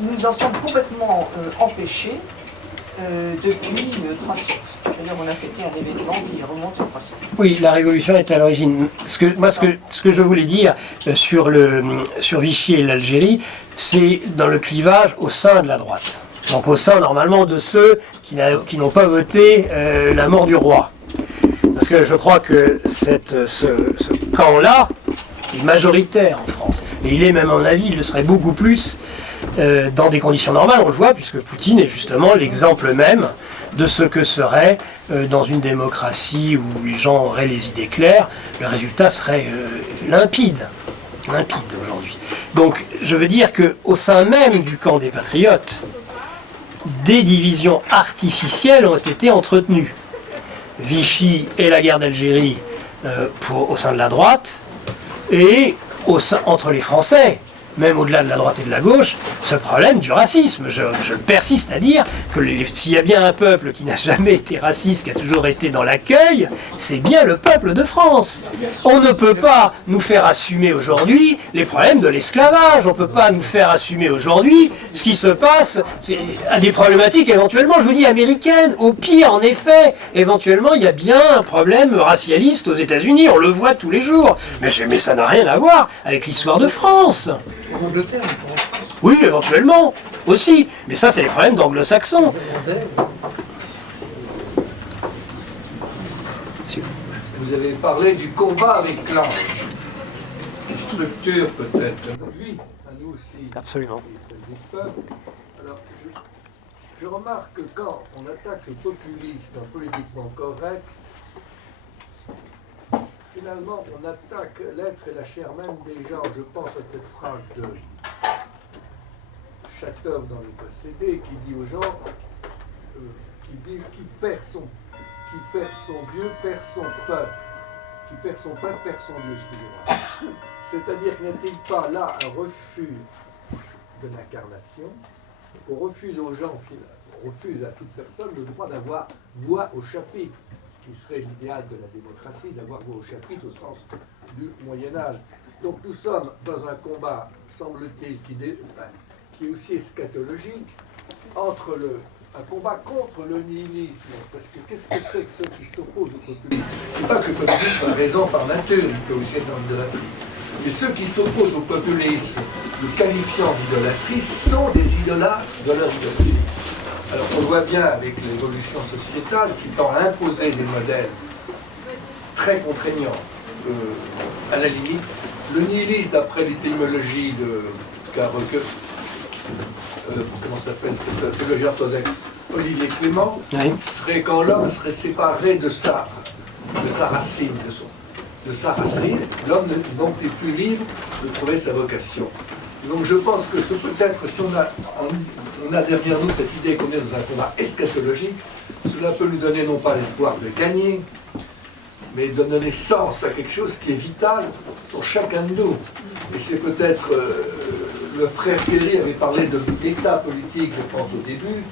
nous en sommes complètement empêchés depuis 3 siècles. D'ailleurs, on a fêté un événement qui remonte à 3 siècles. Oui, la révolution est à l'origine. Ce que je voulais dire sur Vichy et l'Algérie, c'est dans le clivage au sein de la droite. Donc au sein, normalement, de ceux qui n'ont pas voté la mort du roi. Parce que je crois que ce camp-là est majoritaire en France. Et il est même, à mon avis, il le serait beaucoup plus dans des conditions normales, on le voit, puisque Poutine est justement l'exemple même de ce que serait dans une démocratie où les gens auraient les idées claires, le résultat serait limpide aujourd'hui. Donc je veux dire qu'au sein même du camp des patriotes, des divisions artificielles ont été entretenues. Vichy et la guerre d'Algérie au sein de la droite, et entre les Français, même au-delà de la droite et de la gauche, ce problème du racisme. Je persiste à dire que s'il y a bien un peuple qui n'a jamais été raciste, qui a toujours été dans l'accueil, c'est bien le peuple de France. On ne peut pas nous faire assumer aujourd'hui les problèmes de l'esclavage, on ne peut pas nous faire assumer aujourd'hui ce qui se passe, à des problématiques éventuellement, je vous dis, américaines. Au pire, en effet, éventuellement, il y a bien un problème racialiste aux États-Unis, on le voit tous les jours. Mais ça n'a rien à voir avec l'histoire de France. En Angleterre, Oui, éventuellement, aussi. Mais ça, c'est les problèmes d'anglo-saxons. Vous avez parlé du combat avec l'ange, qui structure peut-être notre vie, à nous aussi, Absolument. et celle du peuple. Alors, je remarque que quand on attaque le populisme politiquement correct, finalement, on attaque l'être et la chair même des gens. Je pense à cette phrase de Chatov dans le possédé qui dit aux gens, qui perd son Dieu, perd son peuple. Qui perd son peuple, perd son Dieu, excusez-moi. C'est-à-dire qu'il n'est-il pas là un refus de l'incarnation? On refuse aux gens, on refuse à toute personne le droit d'avoir voix au chapitre. Qui serait l'idéal de la démocratie, d'avoir voix au chapitre au sens du Moyen-Âge. Donc nous sommes dans un combat, semble-t-il, qui est aussi eschatologique, un combat contre le nihilisme. Parce que qu'est-ce que c'est que ceux qui s'opposent au populisme? Je ne dis pas que le populisme a raison par nature, il peut aussi être dans l'idolâtrie. Mais ceux qui s'opposent au populisme, le qualifiant d'idolâtrie, sont des idolâtres de leur idolâtrie. Alors on le voit bien avec l'évolution sociétale qui tend à imposer des modèles très contraignants. À la limite, le nihilisme, d'après l'étymologie de comment s'appelle cette théologie orthodoxe, Olivier Clément, Oui. serait quand l'homme serait séparé de sa racine, de sa racine, l'homme n'est plus libre de trouver sa vocation. Donc je pense que peut-être, si on a derrière nous cette idée qu'on est dans un combat eschatologique, cela peut nous donner non pas l'espoir de gagner, mais de donner sens à quelque chose qui est vital pour chacun de nous. Et c'est peut-être, le frère Kelly avait parlé de métapolitique, je pense, au début,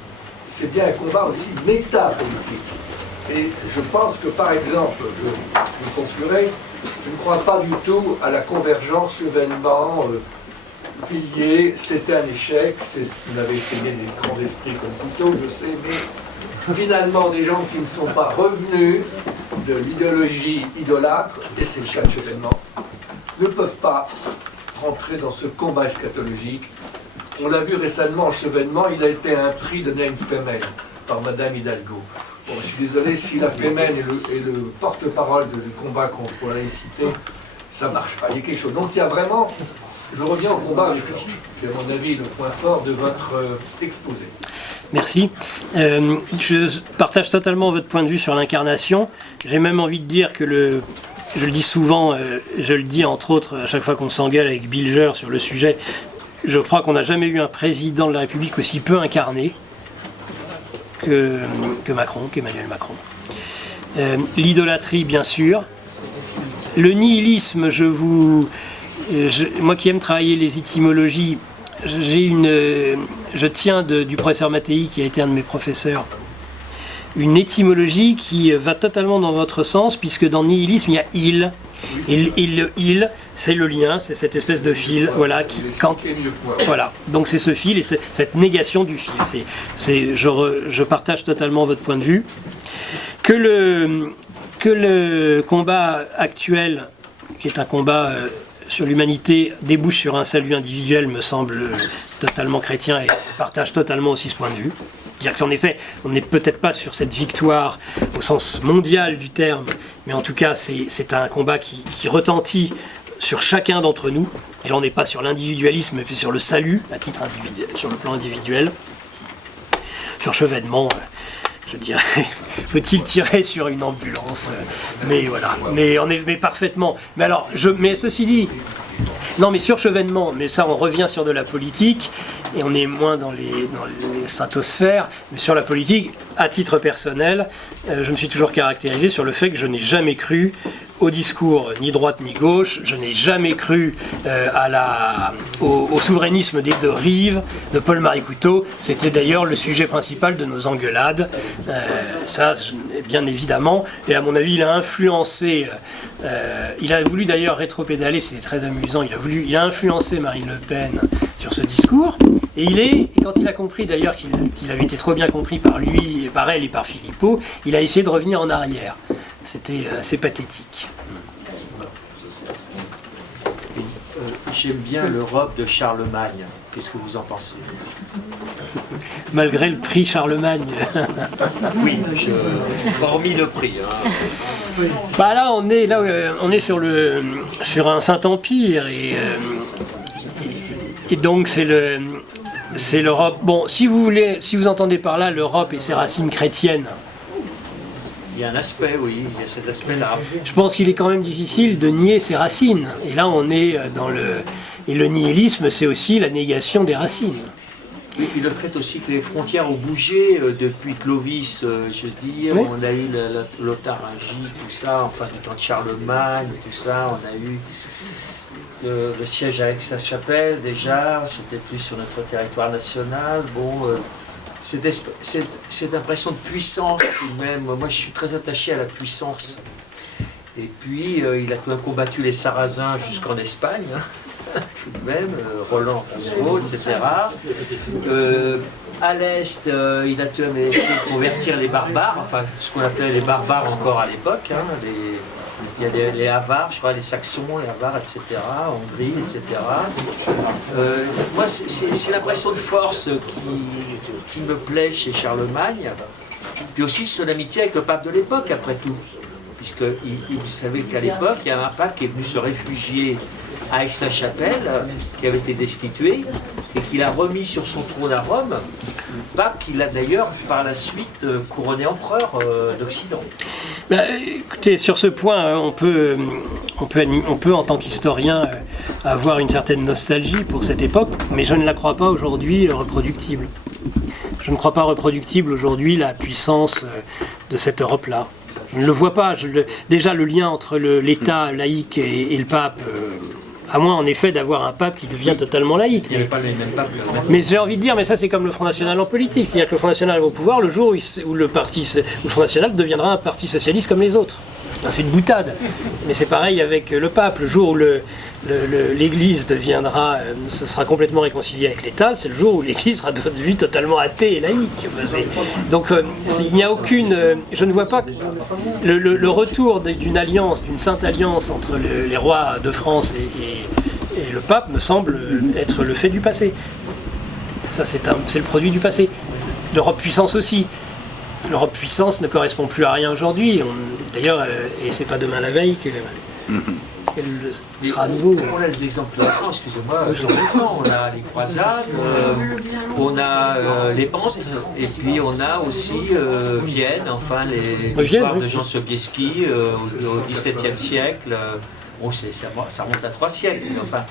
c'est bien un combat aussi métapolitique. Et je pense que, par exemple, je conclurai, je ne crois pas du tout à la convergence Chevènement, Villiers, c'était un échec, c'est ce qu'il avait essayé des grands esprits comme Couteau, je sais, mais finalement des gens qui ne sont pas revenus de l'idéologie idolâtre, et c'est le cas de Chevènement, ne peuvent pas rentrer dans ce combat eschatologique. On l'a vu récemment en Chevènement, il a été un prix de Naïm Femen par Madame Hidalgo. Bon, je suis désolé, si la Femen est le porte-parole du combat contre la laïcité, ça ne marche pas, il y a quelque chose. Donc il y a vraiment... Je reviens au combat avec l'ange, qui est à mon avis le point fort de votre exposé. Merci. Je partage totalement votre point de vue sur l'incarnation. J'ai même envie de dire que je le dis souvent, je le dis entre autres à chaque fois qu'on s'engueule avec Bilger sur le sujet, je crois qu'on n'a jamais eu un président de la République aussi peu incarné que Macron, qu'Emmanuel Macron. L'idolâtrie, bien sûr. Le nihilisme, moi qui aime travailler les étymologies, je tiens du professeur Mattei, qui a été un de mes professeurs, une étymologie qui va totalement dans votre sens, puisque dans nihilisme, il y a il. Et le il, c'est le lien, c'est cette espèce de fil, voilà, voilà. Donc c'est ce fil et cette négation du fil. Je partage totalement votre point de vue. Que le combat actuel, qui est un combat sur l'humanité, débouche sur un salut individuel, me semble totalement chrétien, et je partage totalement aussi ce point de vue. C'est-à-dire qu'en effet, on n'est peut-être pas sur cette victoire au sens mondial du terme, mais en tout cas, c'est un combat qui retentit sur chacun d'entre nous. Et là, on n'est pas sur l'individualisme, mais sur le salut, à titre individuel, sur le plan individuel. Sur Chevènement, je dirais, faut-il tirer sur une ambulance? Mais voilà, mais parfaitement. Mais alors, mais ceci dit, non, mais sur Chevènement, mais ça, on revient sur de la politique, et on est moins dans les stratosphères, mais sur la politique, à titre personnel, je me suis toujours caractérisé sur le fait que je n'ai jamais cru au discours ni droite ni gauche, je n'ai jamais cru au souverainisme des deux rives de Paul-Marie Couteau. C'était d'ailleurs le sujet principal de nos engueulades, ça bien évidemment, et à mon avis il a influencé, il a voulu d'ailleurs rétropédaler, c'était très amusant, il a influencé Marine Le Pen sur ce discours, et quand il a compris d'ailleurs qu'il avait été trop bien compris par lui, par elle et par Philippot, il a essayé de revenir en arrière. C'était assez pathétique. J'aime bien l'Europe de Charlemagne. Qu'est-ce que vous en pensez? Malgré le prix Charlemagne. Oui, hormis le prix. Hein. Bah là, on est sur un Saint-Empire et donc c'est l'Europe. Bon, si vous entendez par là l'Europe et ses racines chrétiennes. Il y a un aspect, oui, il y a cet aspect-là. Je pense qu'il est quand même difficile de nier ses racines. Et là, on est Et le nihilisme, c'est aussi la négation des racines. Et puis le fait aussi que les frontières ont bougé depuis Clovis, je veux dire, oui. On a eu l'Otharingie, tout ça, enfin du temps de Charlemagne, tout ça, on a eu le siège à Aix-la-Chapelle déjà, c'était plus sur notre territoire national, bon... cette impression de puissance tout de même. Moi je suis très attaché à la puissance. Et puis il a tout de même combattu les Sarrasins jusqu'en Espagne, hein, tout de même, Roland Roosevelt, etc. À l'Est, il a tout de même essayé de convertir les barbares, enfin ce qu'on appelait les barbares encore à l'époque, hein, il y a les Avars, je crois, les Saxons, les Avars, etc., Hongrie, etc. Moi, c'est l'impression de force qui me plaît chez Charlemagne, puis aussi son amitié avec le pape de l'époque, après tout. Puisque vous savez qu'à l'époque, il y a un pape qui est venu se réfugier à Aix-la-Chapelle, qui avait été destitué, et qu'il a remis sur son trône à Rome, pape qu'il a d'ailleurs par la suite couronné empereur d'Occident. Bah, écoutez, sur ce point, on peut en tant qu'historien avoir une certaine nostalgie pour cette époque, mais je ne la crois pas aujourd'hui reproductible. Je ne crois pas reproductible aujourd'hui la puissance de cette Europe-là. Je ne le vois pas. Déjà, le lien entre l'État laïque et le pape, à moins en effet d'avoir un pape qui devient totalement laïque. Il n'y avait pas les mêmes papes. Mais j'ai envie de dire, mais ça c'est comme le Front National en politique. C'est-à-dire que le Front National est au pouvoir le jour où le Front National deviendra un parti socialiste comme les autres. C'est une boutade. Mais c'est pareil avec le pape. Le jour où l'Église deviendra, ce sera complètement réconcilié avec l'État, c'est le jour où l'Église sera devenue totalement athée et laïque. Donc il n'y a aucune... je ne vois pas le retour d'une alliance, d'une sainte alliance entre les rois de France et le pape me semble être le fait du passé. Ça c'est le produit du passé. L'Europe puissance aussi. L'Europe puissance ne correspond plus à rien aujourd'hui. D'ailleurs, et c'est pas demain la veille qu'elle sera à nouveau. On a des exemples récents, excusez-moi, on a les croisades, on a les pentes, et puis on a aussi Vienne, enfin les histoires de Jean Sobieski au XVIIe siècle. Bon, ça remonte à 3 siècles, mais enfin.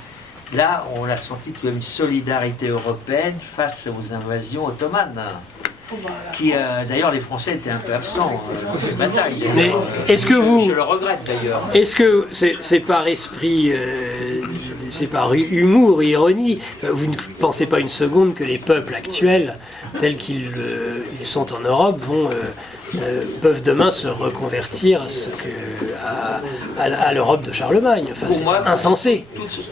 Là, on a senti tout de même une solidarité européenne face aux invasions ottomanes. qui d'ailleurs les Français étaient un peu absents dans cette bataille. Mais est-ce que vous... Je le regrette d'ailleurs. Est-ce que c'est par esprit, c'est par humour, ironie, enfin, vous ne pensez pas une seconde que les peuples actuels, tels qu'ils sont en Europe, peuvent demain se reconvertir à l'Europe de Charlemagne? Enfin, Pour c'est moi, insensé.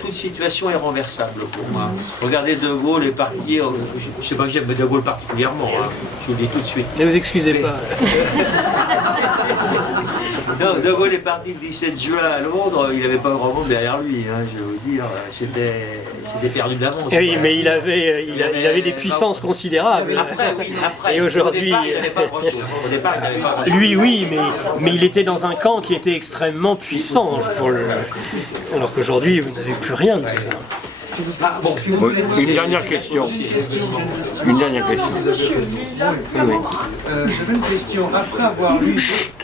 Toute situation est renversable pour moi. Regardez De Gaulle est parti, je ne sais pas que j'aime De Gaulle particulièrement, hein, je vous le dis tout de suite. Ne vous excusez pas. Non, De Gaulle est parti le 17 juin à Londres, il n'avait pas grand monde derrière lui, hein, je vais vous dire, c'était perdu d'avance. Oui, mais il avait des puissances considérables. Après, oui, après. Et aujourd'hui, Au départ, il n'avait pas grand-chose. Au départ, il n'avait pas grand-chose. lui, oui, mais il était dans un camp qui était extrêmement puissant, alors qu'aujourd'hui, vous n'avez plus rien de tout ça. Oui, une dernière question. Une dernière question. J'avais une question.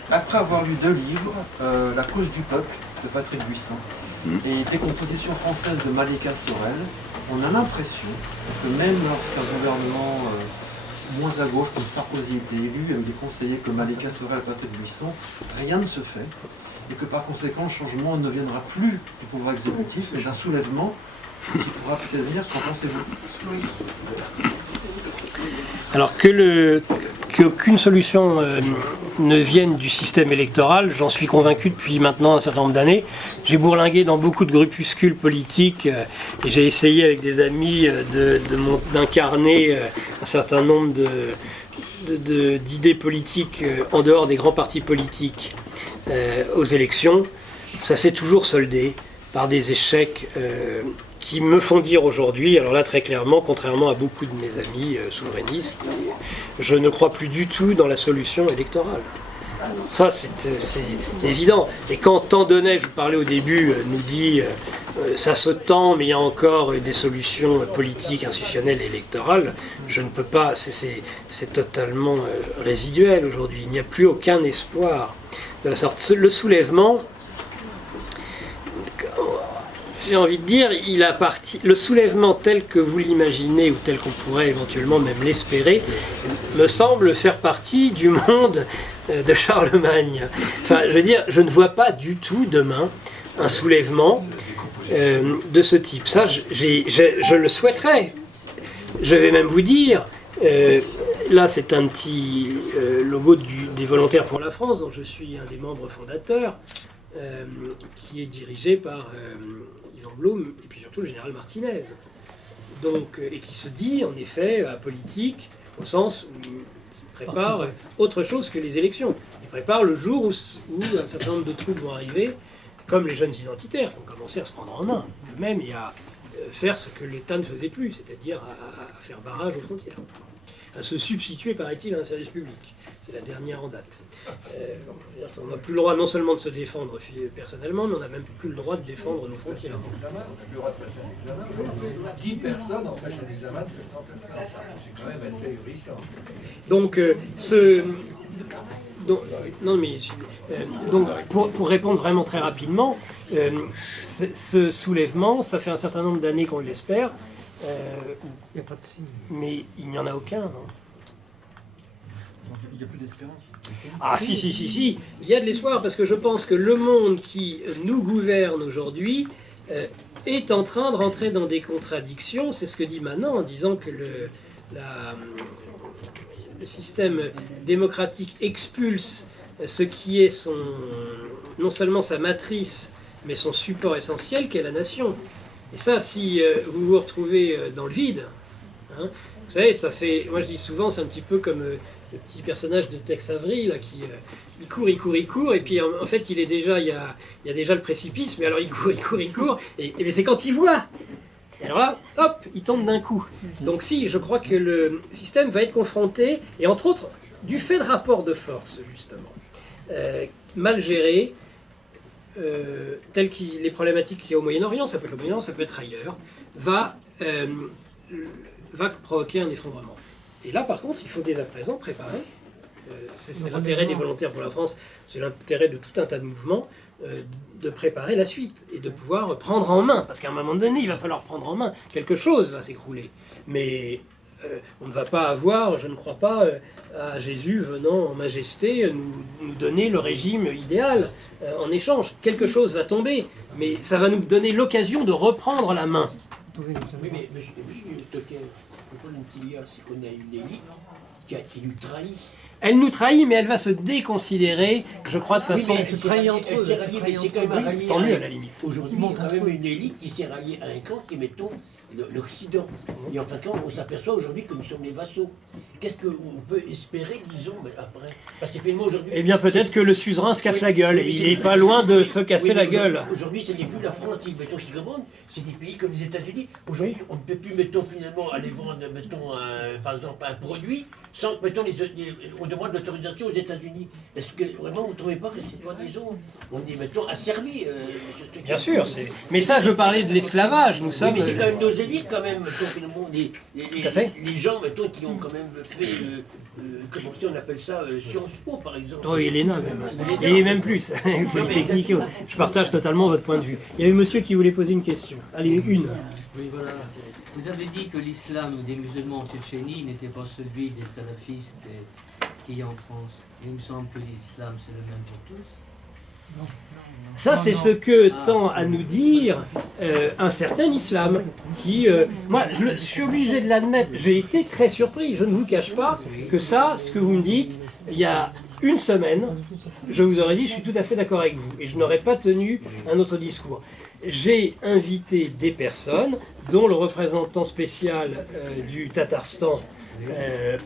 Après avoir lu 2 livres, La cause du peuple de Patrick Buisson et Décomposition française de Malika Sorel, on a l'impression que même lorsqu'un gouvernement moins à gauche comme Sarkozy était élu, avec des conseillers comme Malika Sorel et Patrick Buisson, rien ne se fait. Et que par conséquent, le changement ne viendra plus du pouvoir exécutif, mais d'un soulèvement qui pourra peut-être venir. Qu'en pensez-vous? Alors qu'aucune solution ne vienne du système électoral, j'en suis convaincu depuis maintenant un certain nombre d'années. J'ai bourlingué dans beaucoup de groupuscules politiques et j'ai essayé avec des amis d'incarner un certain nombre d'idées politiques en dehors des grands partis politiques aux élections. Ça s'est toujours soldé par des échecs qui me font dire aujourd'hui, alors là très clairement, contrairement à beaucoup de mes amis souverainistes, je ne crois plus du tout dans la solution électorale. Ça, c'est évident. Et quand Tandonnet, je vous parlais au début, nous dit ça se tend, mais il y a encore des solutions politiques, institutionnelles et électorales, je ne peux pas, c'est totalement résiduel aujourd'hui. Il n'y a plus aucun espoir de la sorte. Le soulèvement, j'ai envie de dire, le soulèvement tel que vous l'imaginez ou tel qu'on pourrait éventuellement même l'espérer, me semble faire partie du monde de Charlemagne. Enfin, je veux dire, je ne vois pas du tout demain un soulèvement de ce type. Ça, je le souhaiterais. Je vais même vous dire, là c'est un petit logo des Volontaires pour la France, dont je suis un des membres fondateurs, qui est dirigé par Yvan Blum et puis surtout le général Martinez. Donc, et qui se dit en effet apolitique, au sens où il prépare autre chose que les élections. Il prépare le jour où un certain nombre de troupes vont arriver, comme les jeunes identitaires qui ont commencé à se prendre en main, eux-mêmes, et à faire ce que l'État ne faisait plus, c'est-à-dire à faire barrage aux frontières, à se substituer, paraît-il, à un service public. C'est la dernière en date. On n'a plus le droit non seulement de se défendre personnellement, mais on n'a même plus le droit de défendre nos frontières. On a plus le droit de passer un examen. 10 personnes empêchent un examen de 700 personnes. C'est quand même assez ahurissant. Donc, pour répondre vraiment très rapidement, ce soulèvement, ça fait un certain nombre d'années qu'on l'espère, Il n'y a pas de signe. mais il n'y en a aucun. Non. Il n'y a plus d'espérance. Ah si, il y a de l'espoir parce que je pense que le monde qui nous gouverne aujourd'hui est en train de rentrer dans des contradictions. C'est ce que dit Manon en disant que le système démocratique expulse ce qui est non seulement sa matrice, mais son support essentiel qu'est la nation. Et ça, si vous vous retrouvez dans le vide, hein, vous savez, ça fait... Moi je dis souvent, c'est un petit peu comme... le petit personnage de Tex Avery là, qui il court, et puis en fait il y a déjà le précipice, mais alors il court, et c'est quand il voit. Et alors là, hop, il tombe d'un coup. Donc si, je crois que le système va être confronté, et entre autres, du fait de rapports de force, justement, mal gérés, tels que les problématiques qu'il y a au Moyen-Orient, ça peut être le Moyen-Orient, ça peut être ailleurs, va provoquer un effondrement. Et là, par contre, il faut dès à présent préparer. C'est l'intérêt des Volontaires pour la France, c'est l'intérêt de tout un tas de mouvements, de préparer la suite et de pouvoir prendre en main. Parce qu'à un moment donné, il va falloir prendre en main. Quelque chose va s'écrouler. Mais on ne va pas avoir, je ne crois pas, à Jésus venant en majesté nous donner le régime idéal en échange. Quelque chose va tomber, mais ça va nous donner l'occasion de reprendre la main. Oui, mais monsieur Tocqueville, le problème qu'il y a, c'est qu'on a une élite qui nous trahit. Elle nous trahit, mais elle va se déconsidérer, je crois, de façon... Oui, mais elle s'est ralliée entre eux. Mais c'est quand même rallié. Tant mieux, à la limite. Aujourd'hui, on a quand même une élite qui s'est ralliée à un camp qui est, mettons, l'Occident. Et en fin de compte, on s'aperçoit aujourd'hui que nous sommes les vassaux. Qu'est-ce qu'on peut espérer, disons, après? Parce que finalement, aujourd'hui... Eh bien, peut-être que le suzerain se casse la gueule, et il n'est pas loin de se casser la gueule. Aujourd'hui, ce n'est plus la France mettons, qui commande, c'est des pays comme les États-Unis. Aujourd'hui, on ne peut plus, mettons, finalement, aller vendre, mettons, par exemple, un produit sans, mettons, on demande l'autorisation aux États-Unis. Est-ce que vraiment vous ne trouvez pas que c'est pas, disons, on est, mettons, asservis Bien sûr, mais ça, je parlais de l'esclavage, nous sommes... Oui, mais c'est quand même nos élites, quand même, mettons, finalement, Tout à fait. les gens, mettons, qui ont quand même fait, comment on appelle ça, Sciences Po, par exemple. Oui, Elena même. Et même plus, Polytechnique. Je partage totalement votre point de vue. Il y avait monsieur qui voulait poser une question. Allez, une. Oui, voilà. Vous avez dit que l'islam des musulmans en Tchétchénie n'était pas celui des salafistes qu'il y a en France. Il me semble que l'islam, c'est le même pour tous. Ça, c'est ce que tend à nous dire un certain islam, qui... moi, je suis obligé de l'admettre, j'ai été très surpris, je ne vous cache pas que ça, ce que vous me dites, il y a une semaine, je vous aurais dit, je suis tout à fait d'accord avec vous, et je n'aurais pas tenu un autre discours. J'ai invité des personnes, dont le représentant spécial du Tatarstan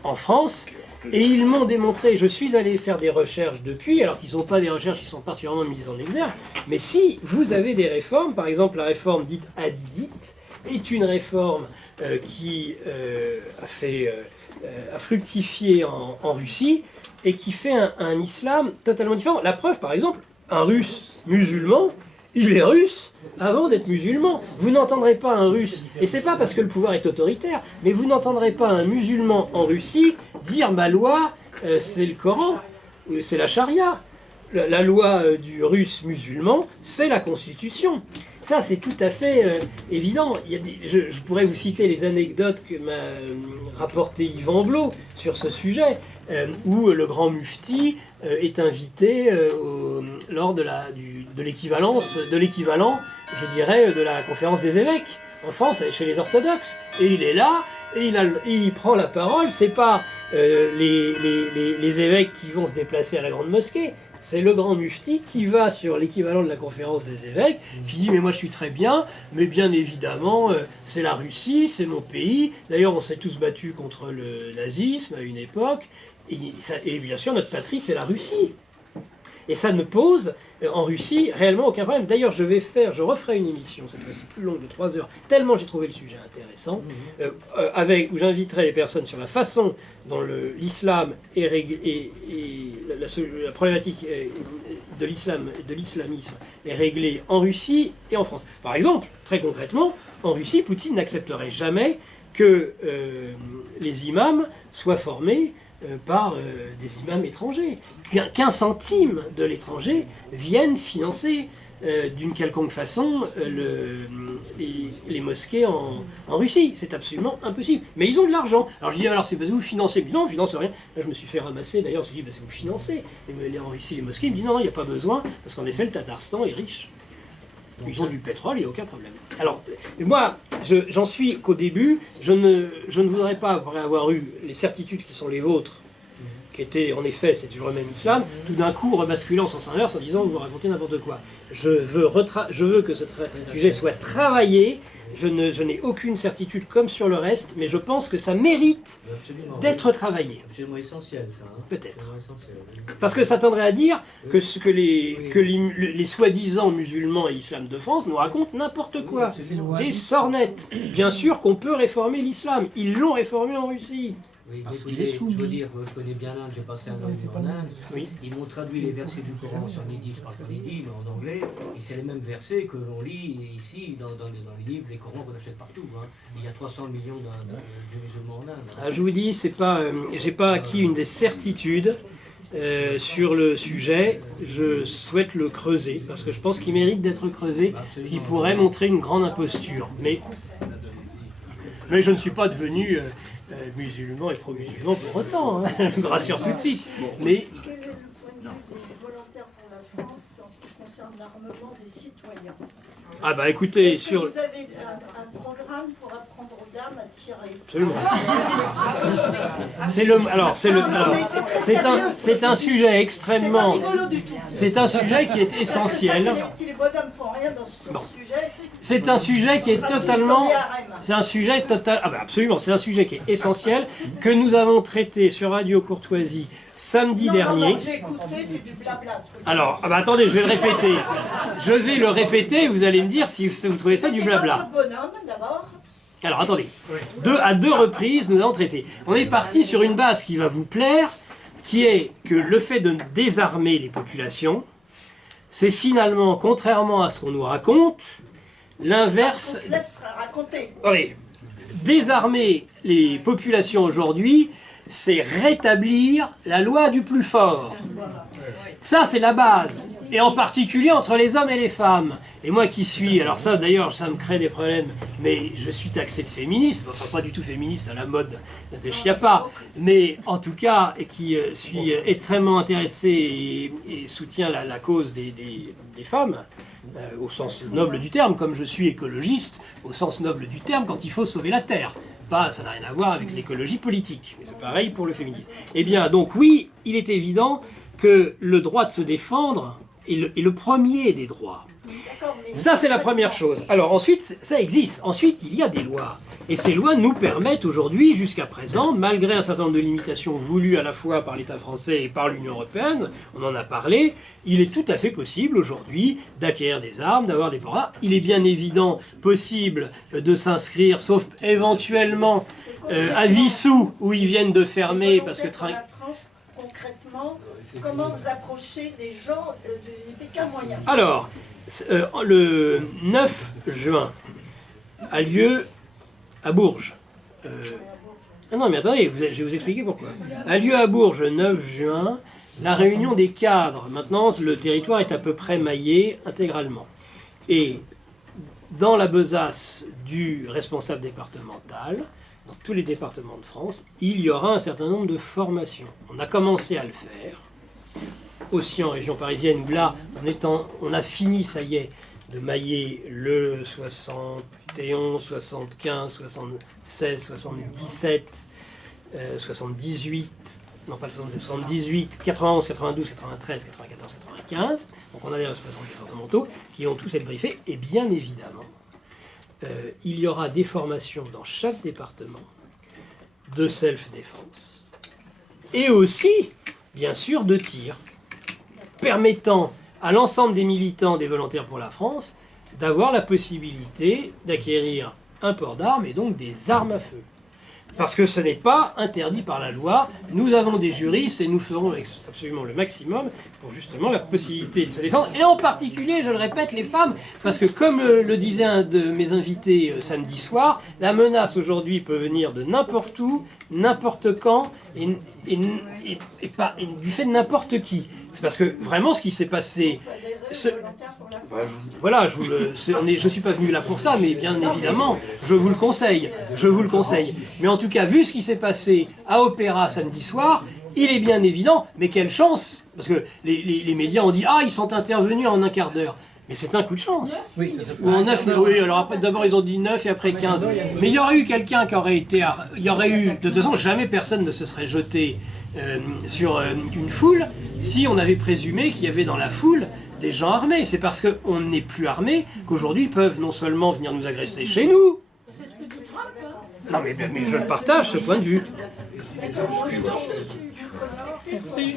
en France, et ils m'ont démontré, je suis allé faire des recherches depuis, alors qu'ils ne sont pas des recherches qui sont particulièrement mises en exergue, mais si vous avez des réformes, par exemple la réforme dite hadidite, est une réforme qui a fructifié en Russie, et qui fait un islam totalement différent. La preuve, par exemple, un russe musulman, il est russe avant d'être musulman. Vous n'entendrez pas un russe, et c'est pas parce que le pouvoir est autoritaire, mais vous n'entendrez pas un musulman en Russie dire ma loi, c'est le Coran, c'est la charia. La loi du russe musulman, c'est la constitution. Ça, c'est tout à fait évident. Je pourrais vous citer les anecdotes que m'a rapporté Yvan Blot sur ce sujet, où le grand mufti est invité lors de l'équivalent, je dirais, de la conférence des évêques en France, chez les orthodoxes. Et il est là, et il prend la parole. C'est pas les évêques qui vont se déplacer à la grande mosquée. C'est le grand mufti qui va sur l'équivalent de la conférence des évêques, qui dit « mais moi je suis très bien, mais bien évidemment c'est la Russie, c'est mon pays. D'ailleurs on s'est tous battus contre le nazisme à une époque, et bien sûr notre patrie c'est la Russie. » Et ça ne pose en Russie réellement aucun problème. D'ailleurs, je referai une émission, cette fois-ci plus longue de 3 heures, tellement j'ai trouvé le sujet intéressant, où j'inviterai les personnes sur la façon dont l'islam est réglé, et la problématique de l'islam et de l'islamisme est réglée en Russie et en France. Par exemple, très concrètement, en Russie, Poutine n'accepterait jamais que les imams soient formés par des imams étrangers. Qu'un centime de l'étranger vienne financer d'une quelconque façon les mosquées en Russie. C'est absolument impossible. Mais ils ont de l'argent. Alors je dis, alors c'est parce que vous financez. Non, on ne finance rien. Là je me suis fait ramasser, d'ailleurs, je me suis dit, parce que vous financez en Russie les mosquées. Il me dit, non, il n'y a pas besoin, parce qu'en effet, le Tatarstan est riche. Ils ont du pétrole, il n'y a aucun problème. Alors, moi, j'en suis qu'au début, je ne voudrais pas, après avoir eu les certitudes qui sont les vôtres, qui étaient, en effet, c'est toujours le même islam, tout d'un coup rebasculer en sens inverse en disant, vous racontez n'importe quoi. Je veux que ce sujet soit travaillé, je n'ai aucune certitude comme sur le reste, mais je pense que ça mérite d'être travaillé. Absolument essentiel, ça. Hein. Peut-être. Essentiel. Parce que ça tendrait à dire que les soi-disant musulmans et islam de France nous racontent n'importe quoi. Des sornettes. Bien sûr qu'on peut réformer l'islam. Ils l'ont réformé en Russie. Oui, Parce écoutez, qu'il est soumis. je veux dire, je connais bien l'Inde, j'ai passé un an en Inde. Oui. Ils m'ont traduit les versets du Coran sur l'Yiddish, je parle pas l'Yiddish, mais en anglais. Et c'est les mêmes versets que l'on lit ici dans les livres, les Corans qu'on achète partout. Hein. Il y a 300 millions de musulmans en Inde. Hein. Ah, je vous dis, j'ai pas acquis une des certitudes sur le sujet. Je souhaite le creuser, parce que je pense qu'il mérite d'être creusé, qui pourrait montrer une grande imposture. Mais je ne suis pas devenu musulman et pro-musulman pour autant, hein, je me rassure tout de suite. Mais Quel est le point de vue des volontaires pour la France en ce qui concerne l'armement des citoyens? ah bah écoutez, Est-ce que vous avez un programme pour apprendre aux dames à tirer? absolument. C'est un sujet extrêmement. C'est un sujet qui est essentiel. Si les bonhommes font rien dans ce sujet. C'est un sujet qui est totalement. C'est un sujet total. Ah bah absolument, c'est un sujet qui est essentiel que nous avons traité sur Radio Courtoisie samedi dernier. Non, j'ai écouté, c'est du blabla. Alors, ah bah attendez, je vais le répéter. Je vais le répéter, vous allez me dire si vous trouvez ça du blabla. Alors attendez, à deux reprises, nous avons traité. On est parti sur une base qui va vous plaire, qui est que le fait de désarmer les populations, c'est finalement, contrairement à ce qu'on nous raconte, l'inverse. On se laisse raconter. Allez, désarmer les populations aujourd'hui, c'est rétablir la loi du plus fort. Ça, c'est la base. Et en particulier entre les hommes et les femmes. Et moi qui suis, alors ça d'ailleurs, ça me crée des problèmes, mais je suis taxé de féministe, enfin pas du tout féministe à la mode de Schiappa, mais en tout cas, et qui suis extrêmement intéressé et soutient la cause des femmes, au sens noble du terme, comme je suis écologiste, au sens noble du terme, quand il faut sauver la Terre. Ça n'a rien à voir avec l'écologie politique, mais c'est pareil pour le féminisme. Eh bien, donc oui, il est évident que le droit de se défendre est le premier des droits. Ça, c'est la première chose. Alors ensuite, ça existe. Ensuite, il y a des lois. Et ces lois nous permettent aujourd'hui, jusqu'à présent, malgré un certain nombre de limitations voulues à la fois par l'État français et par l'Union européenne, on en a parlé, il est tout à fait possible aujourd'hui d'acquérir des armes, d'avoir des programmes. Il est bien évident possible de s'inscrire, sauf éventuellement à Vissou, où ils viennent de fermer parce que... La France, concrètement, comment vous approchez les gens des pécans moyens? Alors, le 9 juin a lieu à Bourges. Ah non, mais attendez, je vais vous expliquer pourquoi. A lieu à Bourges le 9 juin la réunion des cadres. Maintenant, le territoire est à peu près maillé intégralement. Et dans la besace du responsable départemental, dans tous les départements de France, il y aura un certain nombre de formations. On a commencé à le faire, aussi en région parisienne, où là, on a fini, ça y est, de mailler le 71, 75, 76, 77, 78, non pas le 78, 91, 92, 93, 94, 95. Donc on a des responsables départementaux qui ont tous été briefés. Et bien évidemment, il y aura des formations dans chaque département de self-défense. Et aussi, bien sûr, de tir, permettant à l'ensemble des militants des volontaires pour la France d'avoir la possibilité d'acquérir un port d'armes et donc des armes à feu. Parce que ce n'est pas interdit par la loi. Nous avons des juristes et nous ferons absolument le maximum pour justement la possibilité de se défendre. Et en particulier, je le répète, les femmes, parce que comme le disait un de mes invités samedi soir, la menace aujourd'hui peut venir de n'importe où, n'importe quand, et du fait de n'importe qui. C'est parce que vraiment ce qui s'est passé... Voilà, je ne suis pas venu là pour ça, mais bien évidemment, je vous le conseille. Mais en tout cas, vu ce qui s'est passé à Opéra samedi soir, il est bien évident, mais quelle chance! Parce que les médias ont dit « Ah, ils sont intervenus en un quart d'heure ». Mais c'est un coup de chance. Oui, ou en 9, oui, alors après, d'abord ils ont dit 9 et après 15. Mais il y aurait eu quelqu'un qui aurait été... Il y aurait eu... De toute façon, jamais personne ne se serait jeté sur une foule si on avait présumé qu'il y avait dans la foule des gens armés. C'est parce qu'on n'est plus armés qu'aujourd'hui ils peuvent non seulement venir nous agresser chez nous. C'est ce que dit Trump. Non, mais je partage ce point de vue. Merci.